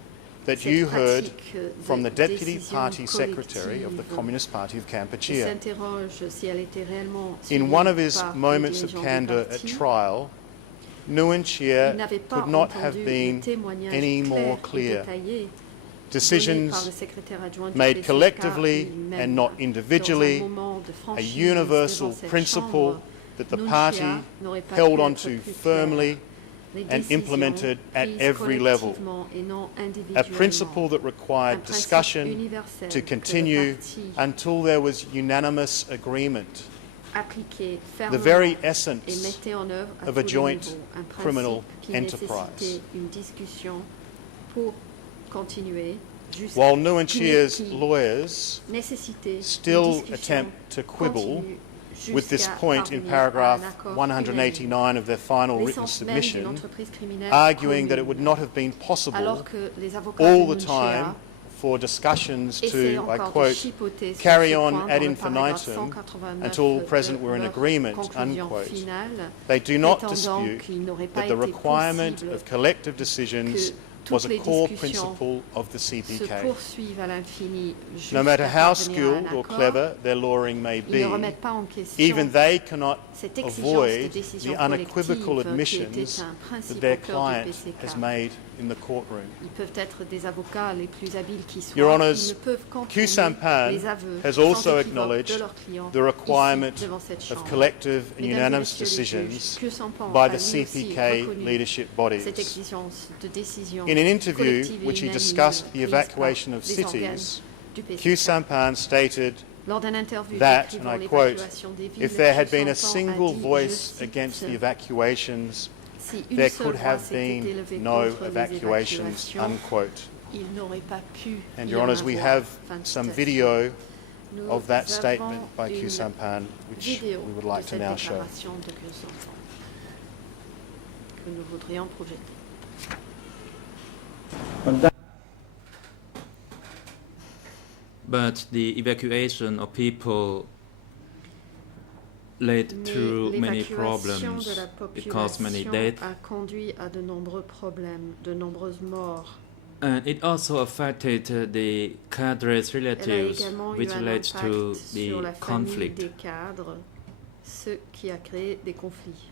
that cette you heard pratique from the de Deputy décision Party Secretary of the collective Communist Party of et Kampuchea. s'interroge si elle était réellement In suivie one of his par les moments of dirigeants du candour at parti. trial, Nguyen Il Chia n'avait pas could not entendu have les been témoignages any more clairs et clear. détaillés donnés par Decisions le secrétaire adjoint du made PCK collectively lui-même. and not individually, Dans un moment de a franchise universal devant cette principle chambre, that the Nguyen party Chia n'aurait pas held pu on être to plus firmly, clair. Les and décisions implemented at prises every level. collectivement et non a individuellement. principle that Un required principe discussion universel to que le continue parti until there was unanimous agreement. appliquait The fermement very et essence mettait en œuvre à of a tous les joint niveaux un principe criminal qui enterprise. nécessitait une discussion pour continuer jusqu'à While Nguyen qui Chia's lawyers nécessitait une still discussion attempt to quibble continue with this jusqu'à point in parvenir à paragraph un accord 189 of their final written L'essence même d'une submission, entreprise criminelle arguing that it would commune. not have been possible Alors que les avocats all de the Nguyen Chia time for discussions essaient to, I encore de quote, chipoter sur carry ce on point ad dans le paragraphe infinitum 189 until de present we're in leur agreement, conclusion unquote. finale, They do not prétendant dispute qu'il n'aurait pas that the été requirement possible of collective decisions que was toutes a les core discussions principle of the se CPK. poursuivent à l'infini No jusqu'à matter how parvenir à skilled un or accord. clever their lawyering may Ils ne be, remettent pas en question even they cannot cette exigence de avoid décision the unequivocal collective qui était admissions un principe that their au cœur du client PCK. has made in the courtroom. Ils peuvent être des avocats les plus habiles qui soient, Your ils Honours, ne peuvent Khieu qu'entraîner Sampan les aveux has sans also équivoque acknowledged de leurs clients the requirement ici, devant cette of chambre. collective and Mesdames et unanimous messieurs les juges, decisions Khieu Sampan by a the lui aussi CPK reconnu leadership cette bodies. exigence de décision In an interview collective et which he unanime discussed the prise par evacuation of les organes cities, du PCK. Khieu Sampan stated Lors d'une interview that, décrivant and I quote, l'évacuation des villes, if there had Khieu been a Sampan single dit, voice je cite, against the evacuations, si une there seule could voix have s'était been élevée no contre les evacuations, évacuations, unquote. il n'aurait pas pu And y Your en Honours, we avoir. have Fin de some citation. video Nous of that avons statement by Khieu une Sampan, which vidéo we would de like to cette now show. déclaration de Khieu Sampan que nous voudrions projeter. But the evacuation of people led Mais through many l'évacuation problems. de la It caused many population deaths, a conduit à de nombreux problèmes, de nombreuses morts. and it also affected the cadres' Elle a relatives, également eu which un led impact to sur la the famille conflict. des cadres, ce qui a créé des conflits.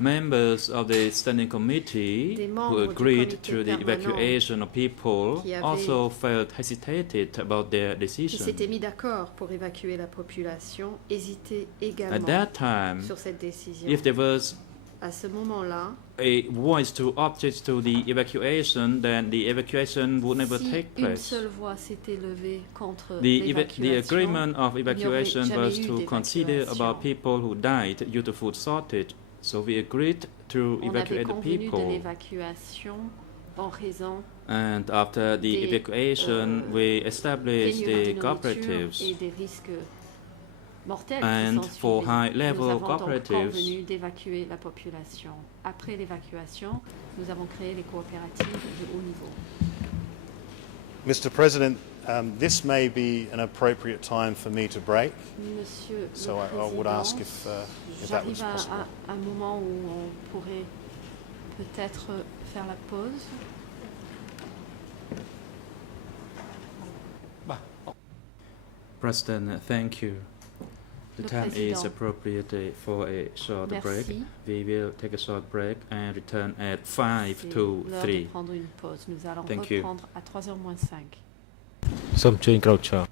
Members of the standing committee Des who membres du agreed comité to the permanent evacuation of people qui avaient- also felt hesitated about their Qui decision. s'étaient mis d'accord pour évacuer la population, hésitaient At également that time, sur cette décision. if there was À ce moment-là, voice to object to the evacuation, then the evacuation would never si take une place. seule voix s'était levée contre The l'évacuation, agreement of evacuation jamais was eu to consider d'évacuation. about people who died due to food shortage. So we agreed to on avait evacuate the convenu de people. l'évacuation en raison And after the des, evacuation, we established pénuries the de nourriture cooperatives. et des risques mortels And qui for s'ensuivaient. high-level Nous avons donc cooperatives, convenu d'évacuer la population. Après l'évacuation, nous avons créé les coopératives de haut niveau. Mr. President, this may be an appropriate time for me to break, Monsieur so le I would ask Président, if that was j'arrive possible. à un moment où on pourrait peut-être faire la pause. President, thank you. The Le time is Président. appropriate for a short break. Merci. We will take a short break and return at 5 C'est to l'heure 3. de prendre une pause. Nous allons Thank you. reprendre à 3h moins 5. សូមអញ្ជើញក្រោកឈរ